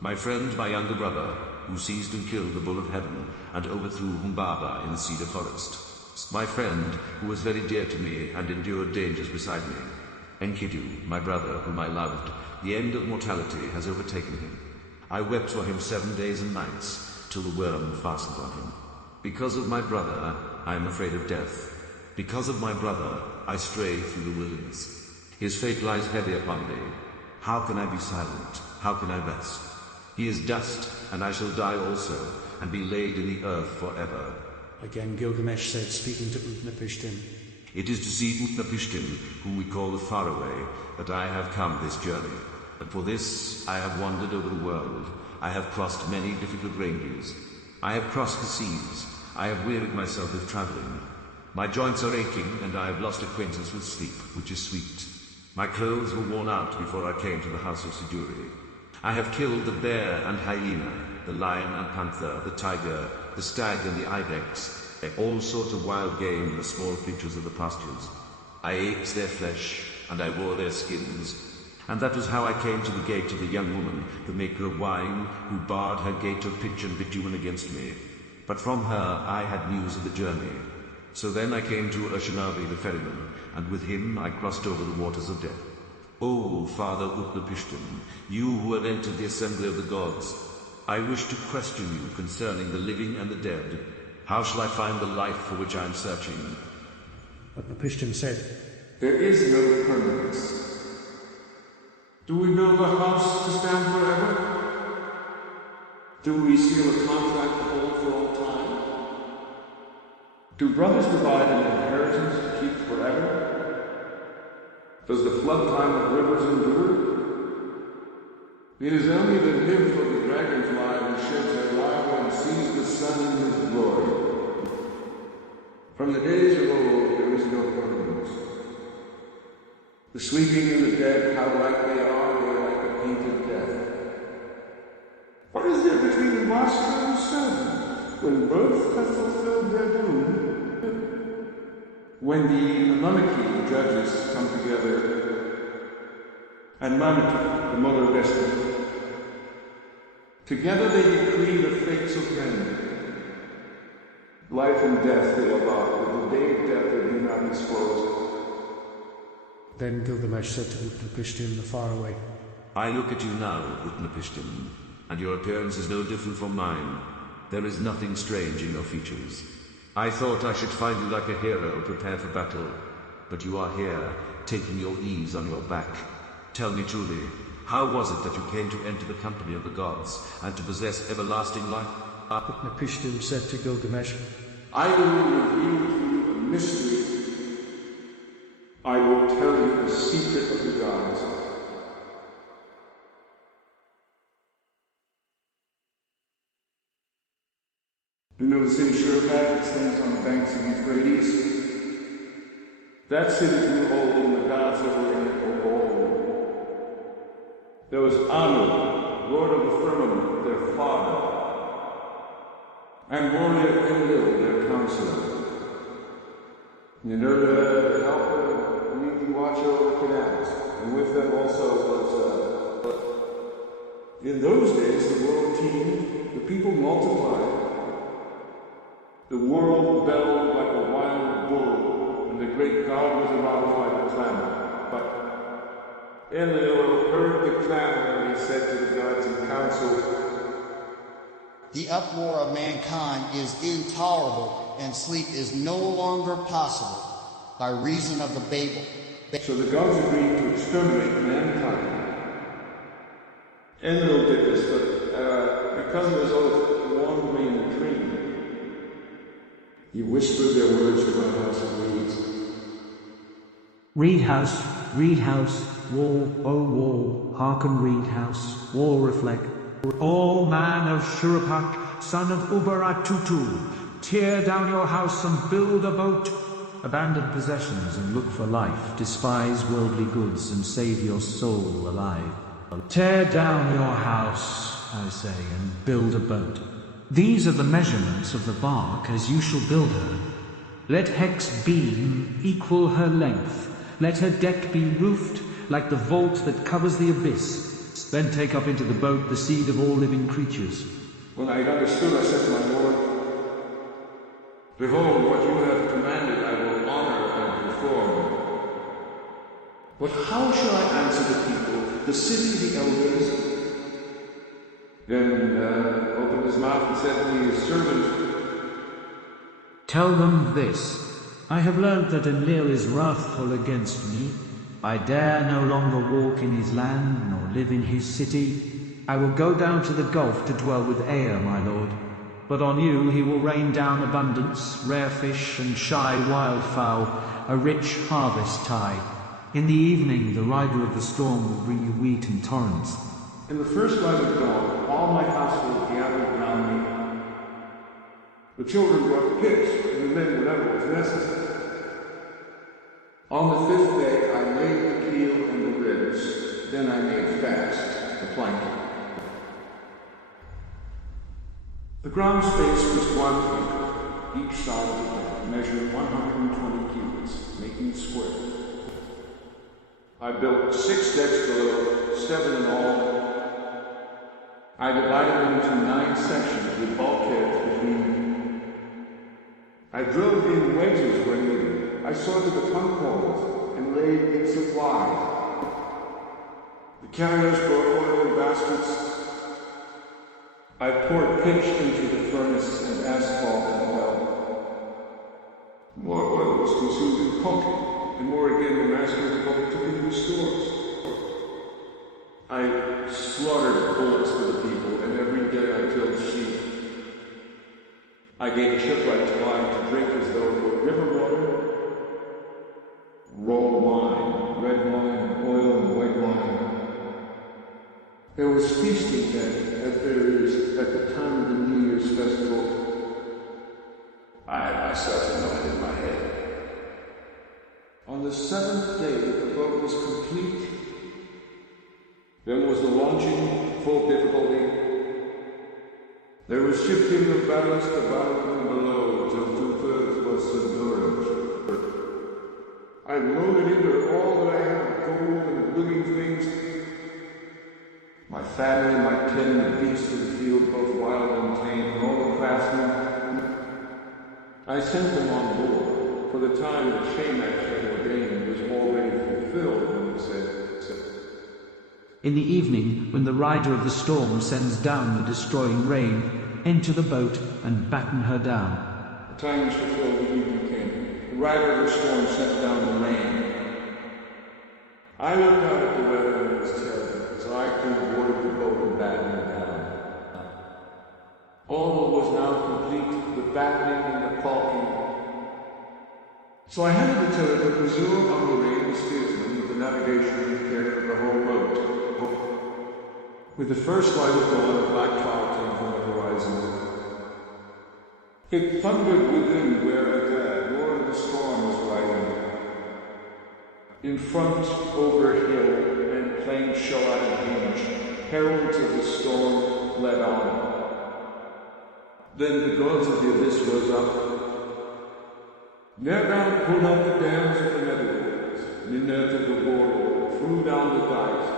My friend, my younger brother, who seized and killed the bull of heaven, and overthrew Humbaba in the cedar forest. My friend, who was very dear to me, and endured dangers beside me. Enkidu, my brother, whom I loved, the end of mortality has overtaken him. I wept for him 7 days and nights, till the worm fastened on him. Because of my brother, I am afraid of death. Because of my brother, I stray through the wilderness. His fate lies heavy upon me. How can I be silent? How can I rest? He is dust, and I shall die also, and be laid in the earth forever. Again Gilgamesh said, speaking to Utnapishtim, It is to see Utnapishtim, whom we call the Faraway, that I have come this journey. And for this I have wandered over the world. I have crossed many difficult ranges. I have crossed the seas. I have wearied myself with traveling. My joints are aching, and I have lost acquaintance with sleep, which is sweet. My clothes were worn out before I came to the house of Siduri. I have killed the bear and hyena, the lion and panther, the tiger, the stag and the ibex, all sorts of wild game and the small creatures of the pastures. I ate their flesh, and I wore their skins. And that was how I came to the gate of the young woman, the maker of wine, who barred her gate of pitch and bitumen against me. But from her I had news of the journey. So then I came to Urshanabi the ferryman, and with him I crossed over the waters of death. O Father Utnapishtim, you who have entered the assembly of the gods, I wish to question you concerning the living and the dead. How shall I find the life for which I am searching? Utnapishtim said, There is no permanence. Do we build a house to stand forever? Do we seal a contract to hold for all time? Do brothers divide an inheritance to keep forever? Does the flood time of rivers endure? It is only the nymph of the dragonfly who sheds her larva and sees the sun in his glory. From the days of old there is no permanence. The sleeping and the dead, how like they are like a painted death. What is there between the master and the servant, when both have fulfilled their doom? When the monarchy judges come together, and Mamati, the mother of destiny, together they decree the fates of men. Life and death they allot, but the day of death they do not disclose. Then Gilgamesh said to Utnapishtim the faraway, I look at you now, Utnapishtim, and your appearance is no different from mine. There is nothing strange in your features. I thought I should find you like a hero prepared for battle, but you are here, taking your ease on your back. Tell me truly, how was it that you came to enter the company of the gods, and to possess everlasting life? Utnapishtim said to Gilgamesh, I will reveal to you a mystery. I will tell you the secret of the gods. You know the city Shurpak that stands on the banks of Euphrates? That city grew old, and the gods that were in it were old. There was Anu, Lord of the firmament, their father, and warrior Enlil, their counselor. Minerva, the helper, and Niki watch over canals, and with them also was, in those days the world teemed, the people multiplied. The world bellowed like a wild bull, and the great god was aroused by the clamor. But Enlil heard the clamor, and he said to the gods in council, The uproar of mankind is intolerable, and sleep is no longer possible by reason of the Babel. So the gods agreed to exterminate mankind. Enlil did this, but because of his oath, warned me in a dream. He whispered their words to my house of reeds. Reed house, wall, O wall, hearken reed house, wall reflect. O man of Shurpak, son of Ubaratutu, tear down your house and build a boat. Abandon possessions and look for life, despise worldly goods and save your soul alive. Tear down your house, I say, and build a boat. These are the measurements of the bark as you shall build her. Let Hex beam equal her length. Let her deck be roofed like the vault that covers the abyss. Then take up into the boat the seed of all living creatures. When I had understood, I said to my Lord, Behold, what you have commanded I will honor and perform. But how shall I answer the people, the city, the elders? Then opened his mouth and said to me, his servant, Tell them this. I have learned that Enlil is wrathful against me. I dare no longer walk in his land, nor live in his city. I will go down to the gulf to dwell with Ea, my lord. But on you he will rain down abundance, rare fish and shy wildfowl, a rich harvest tide. In the evening the rider of the storm will bring you wheat in torrents. In the first light of dawn, all my household gathered round me. The children brought pitch, and the men whatever was necessary. On the fifth day I laid the keel and the ribs, then I made fast the planking. The ground space was 1 acre, each side of the bed, measuring 120 cubits, making it square. I built 6 decks below, 7 in all. I divided them into 9 sections with bulkheads between them. I drove in wedges where needed. I sorted the punk holes and laid in supply. The carriers brought oil in baskets. I poured pitch into the furnace and asphalt and oil. More oil was consumed in pumping, and more again the master of the boat took into his stores. I slaughtered bullocks for the people, and every day day I killed sheep. I gave a shipwright wine to drink as though it were river water. Raw wine, red wine, oil, and white wine. There was feasting then, as there is at the time of the New Year's festival. I myself nodded my head. On the seventh day, the boat was complete. Then was the launching, full difficulty. There was shifting of ballast above and below till 2/3 was submerged. I loaded into all that I had of gold and living things. My family, my kin, the beasts of the field, both wild and tame, and all the craftsmen. I sent them on board, for the time that Shamash had ordained was already fulfilled when he said. In the evening, when the rider of the storm sends down the destroying rain, enter the boat and batten her down. The time was fulfilled, the evening came. The rider of the storm sent down the rain. I looked out at the weather and it was terrible, so I boarded the boat and battened her down. All was now complete, the battening and the caulking. So I handed the tiller to Azure on the rain, the steersman, with the navigation and care of the whole boat. With the first light of dawn, a black cloud came from the horizon. It thundered within where Agag, lord of the storm, was riding. In front, over hill, and plain showed and hinge, heralds of the storm led on. Then the gods of the abyss rose up. Nergal pulled out the dams of the netherworlds, Nineveh of the warlord, threw down the dice.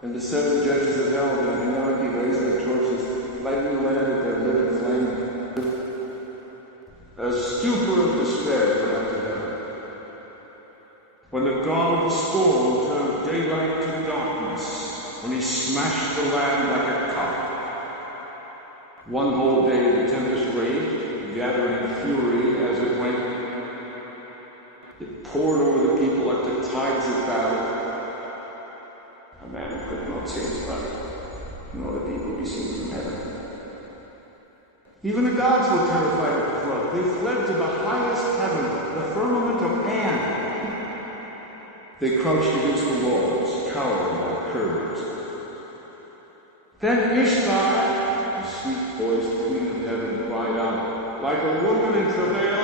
And the seven judges of hell, the Hinagi, raised their torches, lighting the land with their living flame. A stupor of despair went up to heaven. When the god of the storm turned daylight to darkness, when he smashed the land like a cup. One whole day the tempest raged, gathering fury as it went. It poured over the people like the tides of battle. A man could not see his brother, nor the people be seen from heaven. Even the gods were terrified at the flood. They fled to the highest heaven, the firmament of An. They crouched against the walls, cowering like curs. Then Ishtar, the sweet-voiced queen of heaven, cried out, like a woman in travail.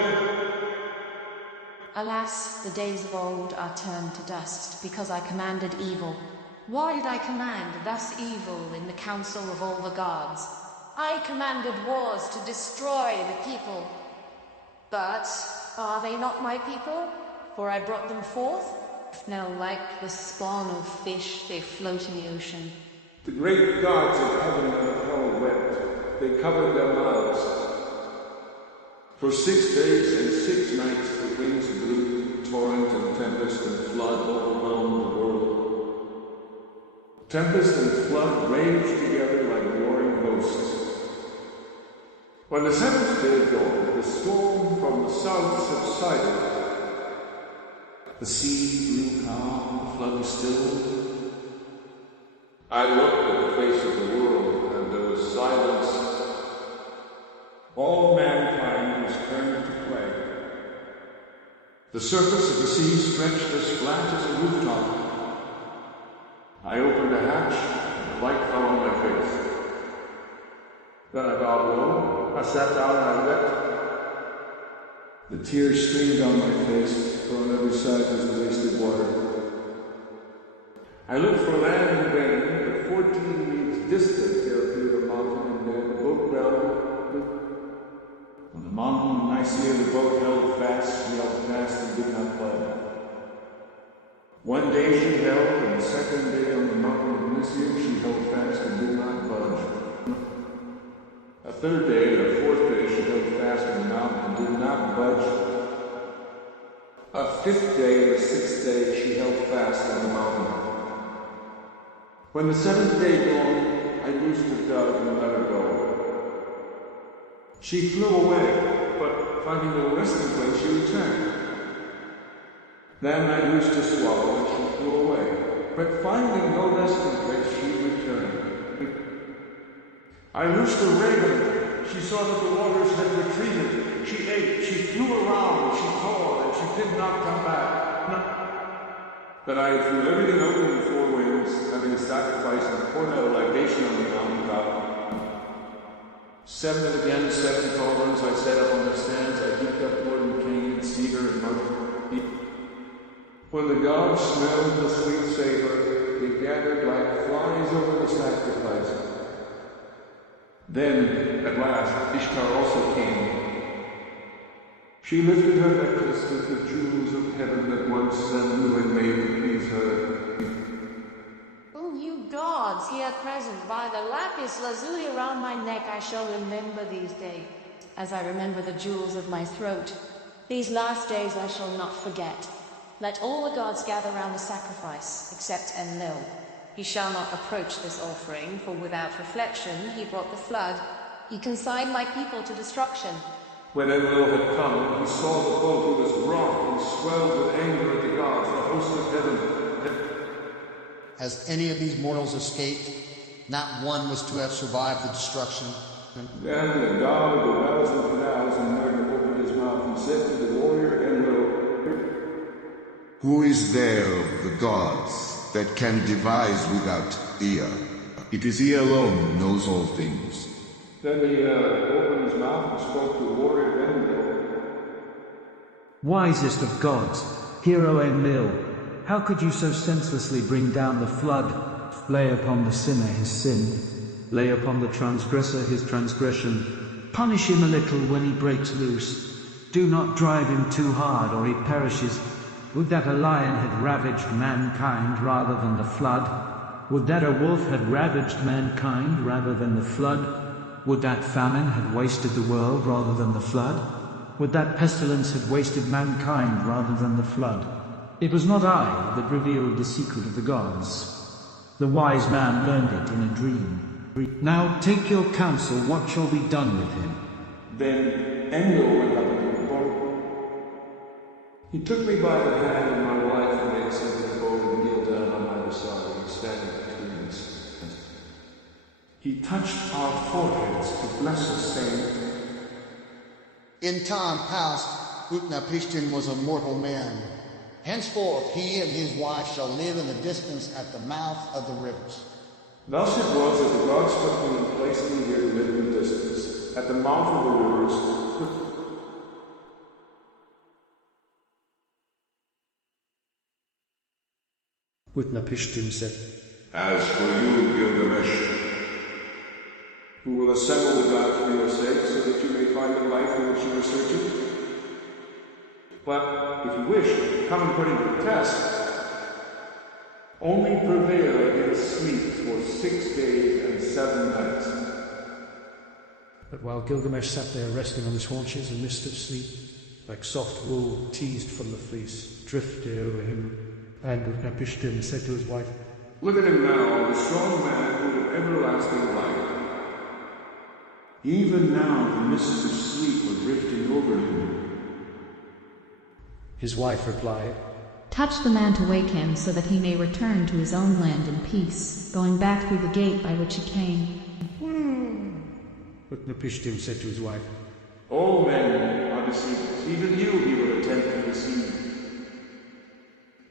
Alas, the days of old are turned to dust, because I commanded evil. Why did I command thus evil in the council of all the gods? I commanded wars to destroy the people. But are they not my people? For I brought them forth. Now like the spawn of fish, they float in the ocean. The great gods of heaven and of hell wept. They covered their mouths. For 6 days and 6 nights the winds blew, torrent and tempest and flood overwhelmed the world. Tempest and flood raged together like warring hosts. When the seventh day dawned, the storm from the south subsided. The sea grew calm, the flood was stilled. I looked at the face of the world, and there was silence. All mankind was turned to clay. The surface of the sea stretched as flat as a rooftop. I opened a hatch, and the light fell on my face. Then I bowed low, I sat down and I wept. The tears streamed down my face, for on every side was the wasted water. I looked for land in vain, but 14 leagues distant there appeared a mountain, and there the boat grounded. On the mountain of Nicaea the boat held fast, she held fast and did not budge. One day she held, and the second day on the mountain of Nicaea she held fast and did not budge. A third day and a fourth day she held fast on the mountain and did not budge. A fifth day and a sixth day she held fast on the mountain. When the seventh day dawned, I loosed the dove and let her go. She flew away, but finding no resting place, she returned. Then I loosed a swallow and she flew away, but finding no resting place, she returned. I loosed a raven. She saw that the waters had retreated. She ate, she flew around, she tore, and she did not come back. No. But I threw everything out in the four winds, having a sacrifice and poured out a libation on the mountain top. 7 and again 7 cauldrons I set up on their stands. I heaped up wood and cane and cedar and myrtle. When the gods smelled the sweet savor, they gathered like flies over the sacrifice. Then, at last, Ishtar also came. She lifted her necklace with the jewels of heaven that once Zanu had made to please her. O you gods here present, by the lapis lazuli around my neck I shall remember these days, as I remember the jewels of my throat. These last days I shall not forget. Let all the gods gather round the sacrifice, except Enlil. He shall not approach this offering, for without reflection he brought the flood. He consigned my people to destruction. When Enlil had come, he saw the boat. He was wroth and swelled with anger at the gods, the host of heaven. Has any of these mortals escaped? Not one was to have survived the destruction. Then the god of the wells and canals in Merton opened his mouth and said to the warrior Enlil, Who is there of the gods that can devise without Ea? It is he alone knows all things. Then he opened his mouth and spoke to warrior Enlil. Wisest of gods, hero Enlil, how could you so senselessly bring down the flood? Lay upon the sinner his sin, lay upon the transgressor his transgression. Punish him a little when he breaks loose. Do not drive him too hard, or he perishes. Would that a lion had ravaged mankind rather than the flood? Would that a wolf had ravaged mankind rather than the flood? Would that famine had wasted the world rather than the flood? Would that pestilence had wasted mankind rather than the flood? It was not I that revealed the secret of the gods. The wise man learned it in a dream. Now take your counsel, what shall be done with him? Then Enlil went up into the boat. He took me by the hand and my wife, and they ascended the boat and kneeled down on either side, standing between us. He touched our foreheads to bless us, saying, In time past, Utnapishtim was a mortal man. Henceforth he and his wife shall live in the distance at the mouth of the rivers. Thus it was that the gods took me and placed me here to live in the distance, at the mouth of the rivers. Utnapishtim said, As for you, Gilgamesh, who will assemble the gods for your sake, so that you may find the life in which you are searching. But if you wish, come and put it to the test. Only prevail against sleep for 6 days and 7 nights. But while Gilgamesh sat there resting on his haunches, a mist of sleep, like soft wool teased from the fleece, drifted over him. And Utnapishtim said to his wife, Look at him now, the strong man who had everlasting life. Even now the mists of sleep are drifting over him. His wife replied, Touch the man to wake him, so that he may return to his own land in peace, going back through the gate by which he came. Utnapishtim said to his wife, All men are deceivers, even you he will attempt to deceive.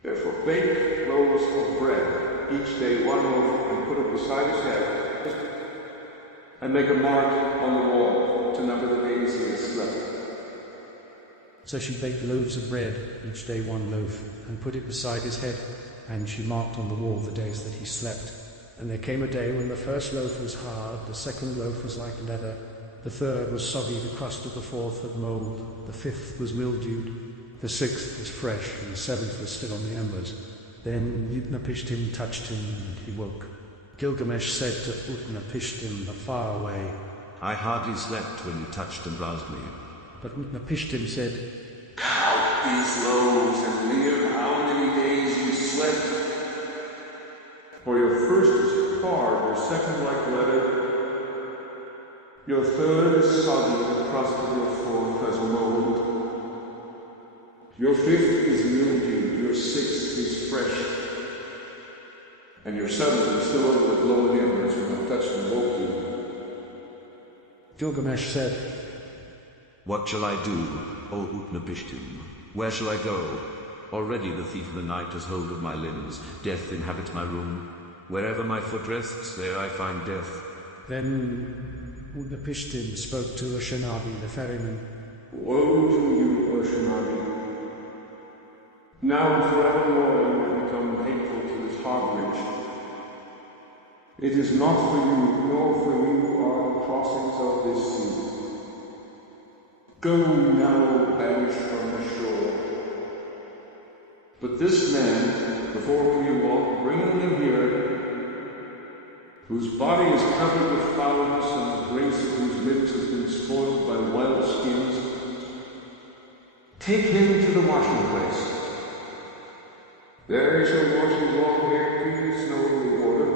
Therefore bake loaves of bread, each day 1 loaf, and put it beside his head, and make a mark on the wall to number the days he has slept. So she baked loaves of bread, each day 1 loaf, and put it beside his head, and she marked on the wall the days that he slept. And there came a day when the first loaf was hard, the second loaf was like leather, the third was soggy, the crust of the fourth had mold, the fifth was mildewed, the sixth was fresh, and the seventh was still on the embers. Then Utnapishtim touched him, and he woke. Gilgamesh said to Utnapishtim afar away, I hardly slept when you touched and roused me. But Utnapishtim said, Count these loaves and live how many days you slept. For your first is hard, your second like leather, your third is soggy, the crust of your fourth has mold. Your fifth is mildewed, your sixth is fresh, and your seventh is still over the glowing embers when I touched and woke you. Gilgamesh said, What shall I do, O Utnapishtim? Where shall I go? Already the thief of the night has hold of my limbs. Death inhabits my room. Wherever my foot rests, there I find death. Then Utnapishtim spoke to Ashanabi the ferryman. Woe to you, Oceanabi. Now and forevermore you will become hateful to this harborage. It is not for you, nor for you are the crossings of this sea. Go now, banished from the shore. But this man, before whom you walk, bringing him here, whose body is covered with foulness and the grace of whose lips has been spoiled by wild skins, take him to the washing place. There he shall wash his long hair clean in snowy water.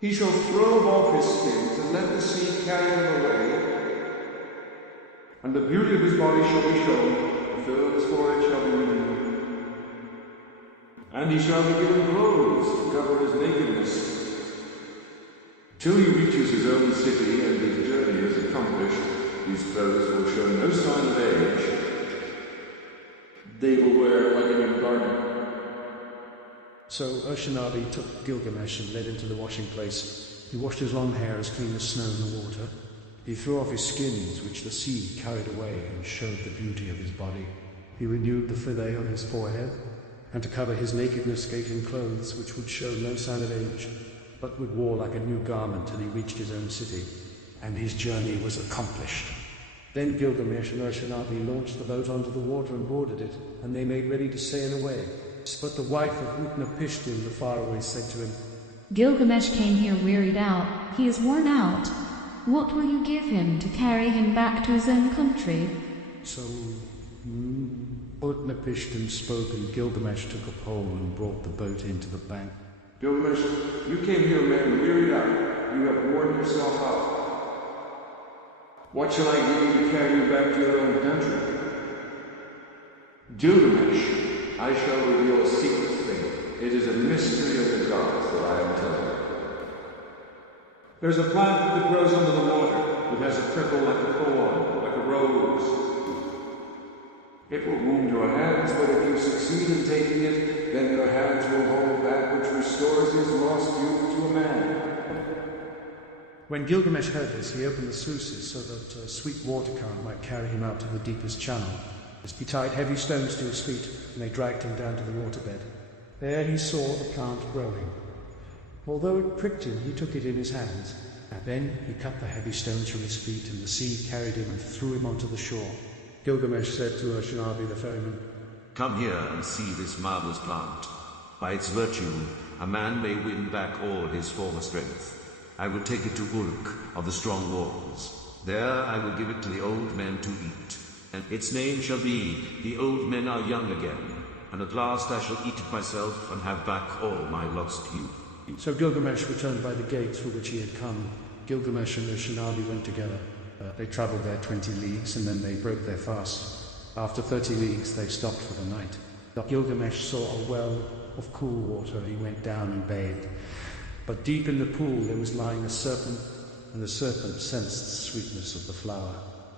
He shall throw off his skins and let the sea carry him away. And the beauty of his body shall be shown, the fill of his forehead shall be renewed. And he shall be given clothes to cover his nakedness. Till he reaches his own city and his journey is accomplished, these clothes will show no sign of age. They will wear like a new garment. So Ashanabi took Gilgamesh and led him to the washing place. He washed his long hair as clean as snow in the water. He threw off his skins, which the sea carried away, and showed the beauty of his body. He renewed the fillet on his forehead, and to cover his nakedness gave him clothes which would show no sign of age, but would wear like a new garment till he reached his own city, and his journey was accomplished. Then Gilgamesh and Ashanabi launched the boat onto the water and boarded it, and they made ready to sail away. But the wife of Utnapishtim the faraway said to him, Gilgamesh came here wearied out. He is worn out. What will you give him to carry him back to his own country? So Utnapishtim spoke, and Gilgamesh took a pole and brought the boat into the bank. Gilgamesh, you came here, man, wearied out. You have worn yourself out. What shall I give you to carry you back to your own country? Gilgamesh, I shall reveal a secret thing. It is a mystery of the gods that I am telling you. There's a plant that grows under the water. It has a prickle like a thorn, like a rose. It will wound your hands, but if you succeed in taking it, then your hands will hold that which restores his lost youth to a man. When Gilgamesh heard this, he opened the sluices so that a sweet water current might carry him out to the deepest channel. He tied heavy stones to his feet, and they dragged him down to the waterbed. There he saw the plant growing. Although it pricked him, he took it in his hands. And then he cut the heavy stones from his feet, and the sea carried him and threw him onto the shore. Gilgamesh said to Ashanabi the ferryman, Come here and see this marvelous plant. By its virtue, a man may win back all his former strength. I will take it to Uruk of the strong walls. There I will give it to the old men to eat. And its name shall be, The Old Men Are Young Again. And at last I shall eat it myself and have back all my lost youth. So Gilgamesh returned by the gate through which he had come. Gilgamesh and Ashanabi went together. They travelled there 20 leagues, and then they broke their fast. After 30 leagues they stopped for the night. Gilgamesh saw a well of cool water. He went down and bathed. But deep in the pool there was lying a serpent, and the serpent sensed the sweetness of the flower.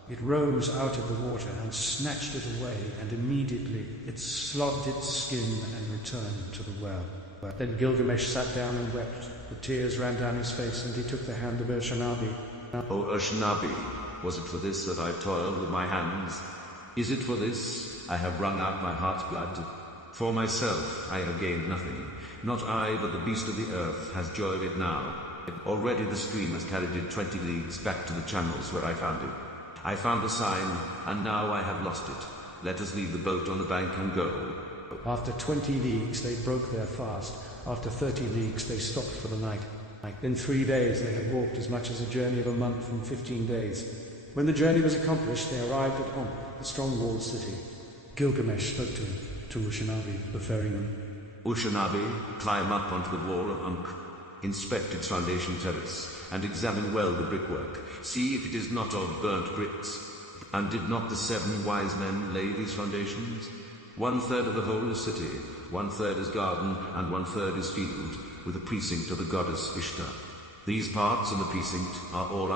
It rose out of the water and snatched it away, and immediately it slogged its skin and returned to the well. Then Gilgamesh sat down and wept. The tears ran down his face, and he took the hand of Ashanabi. O Ashanabi, was it for this that I toiled with my hands? Is it for this I have wrung out my heart's blood? For myself I have gained nothing. Not I, but the beast of the earth has joy of it now. Already the stream has carried it 20 leagues back to the channels where I found it. I found a sign, and now I have lost it. Let us leave the boat on the bank and go. After 20 leagues they broke their fast. After 30 leagues they stopped for the night. In 3 days they had walked as much as a journey of a month in 15 days. When the journey was accomplished, they arrived at Ankh, the strong-walled city. Gilgamesh spoke to him, to Ashanabi, the ferryman. Ashanabi, climb up onto the wall of Ankh, inspect its foundation terrace, and examine well the brickwork. See if it is not of burnt bricks. And did not the 7 wise men lay these foundations? 1/3 of the whole is city, 1/3 is garden, and 1/3 is field, with a precinct of the goddess Ishtar. These parts and the precinct are all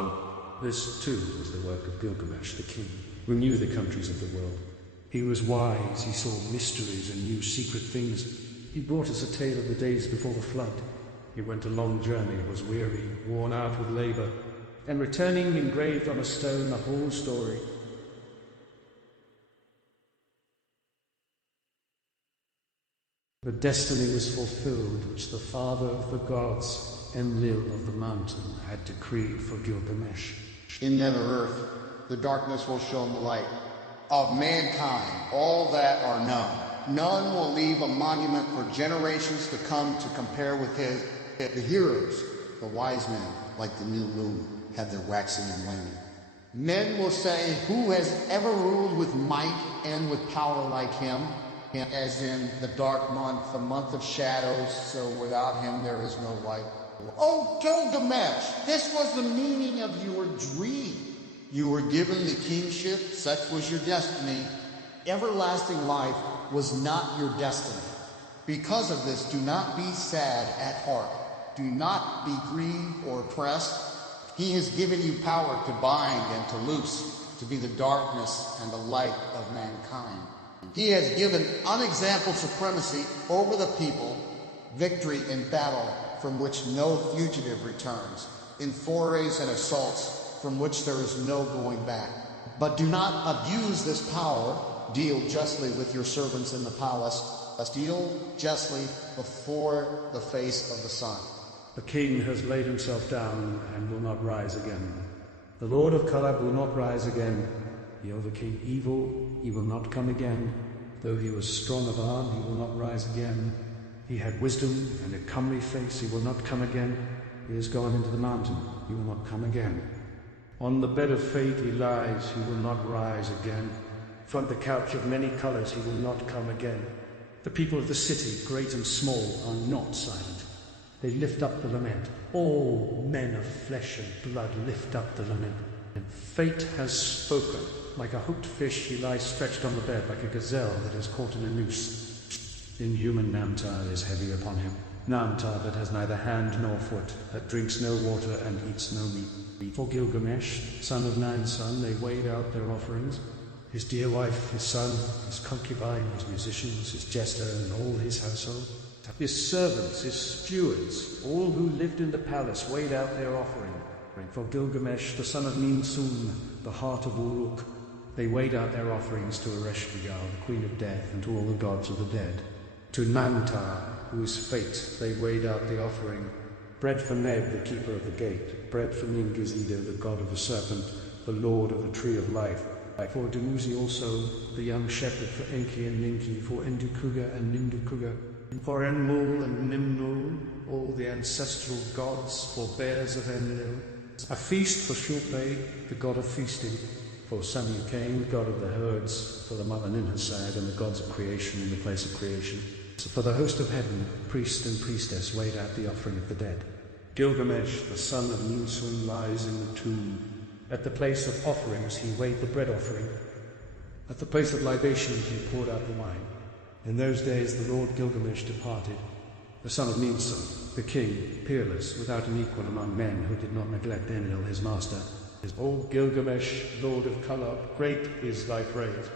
This too was the work of Gilgamesh the king, who knew the countries of the world. He was wise, he saw mysteries and knew secret things. He brought us a tale of the days before the flood. He went a long journey, was weary, worn out with labor, and returning engraved on a stone the whole story. The destiny was fulfilled which the father of the gods, Enlil of the mountain, had decreed for Gilgamesh. In Nether-earth, the darkness will show the light. Of mankind, all that are known. None will leave a monument for generations to come to compare with his. The heroes, the wise men, like the new moon, have their waxing and waning. Men will say, who has ever ruled with might and with power like him? As in the dark month, the month of shadows, so without him there is no light. Oh, Gilgamesh, this was the meaning of your dream. You were given the kingship, such was your destiny. Everlasting life was not your destiny. Because of this, do not be sad at heart. Do not be grieved or oppressed. He has given you power to bind and to loose, to be the darkness and the light of mankind. He has given unexampled supremacy over the people, victory in battle from which no fugitive returns, in forays and assaults from which there is no going back. But do not abuse this power. Deal justly with your servants in the palace. Deal justly before the face of the sun. The king has laid himself down and will not rise again. The Lord of Kalab will not rise again. He overcame evil, he will not come again. Though he was strong of arm, he will not rise again. He had wisdom and a comely face, he will not come again. He has gone into the mountain, he will not come again. On the bed of fate he lies, he will not rise again. From the couch of many colors he will not come again. The people of the city, great and small, are not silent. They lift up the lament. All men of flesh and blood lift up the lament. And fate has spoken. Like a hooked fish, he lies stretched on the bed, like a gazelle that is caught in a noose. Inhuman Namtar is heavy upon him. Namtar that has neither hand nor foot, that drinks no water and eats no meat. For Gilgamesh, son of Nansan, they weighed out their offerings. His dear wife, his son, his concubine, his musicians, his jester, and all his household. His servants, his stewards, all who lived in the palace weighed out their offering. For Gilgamesh, the son of Ninsun, the heart of Uruk, they weighed out their offerings to Ereshkigal, the queen of death, and to all the gods of the dead. To Nantar, whose fate they weighed out the offering. Bread for Neb, the keeper of the gate. Bread for Ningizido, the god of the serpent, the lord of the tree of life. For Dumuzi also, the young shepherd. For Enki and Ninki, for Endukuga and Nindukuga. For Enmul and Nimnul, all the ancestral gods, for bears of Enlil. A feast for Shulpe, the god of feasting. For Samukane, god of the herds. For the mother Ninhasad and the gods of creation in the place of creation. So for the host of heaven, priest and priestess weighed out the offering of the dead. Gilgamesh, the son of Ninsun, lies in the tomb. At the place of offerings he weighed the bread offering. At the place of libation he poured out the wine. In those days the Lord Gilgamesh departed, the son of Ninsun, the king, peerless, without an equal among men, who did not neglect Enlil his master. O Gilgamesh, lord of Kalab, great is thy praise.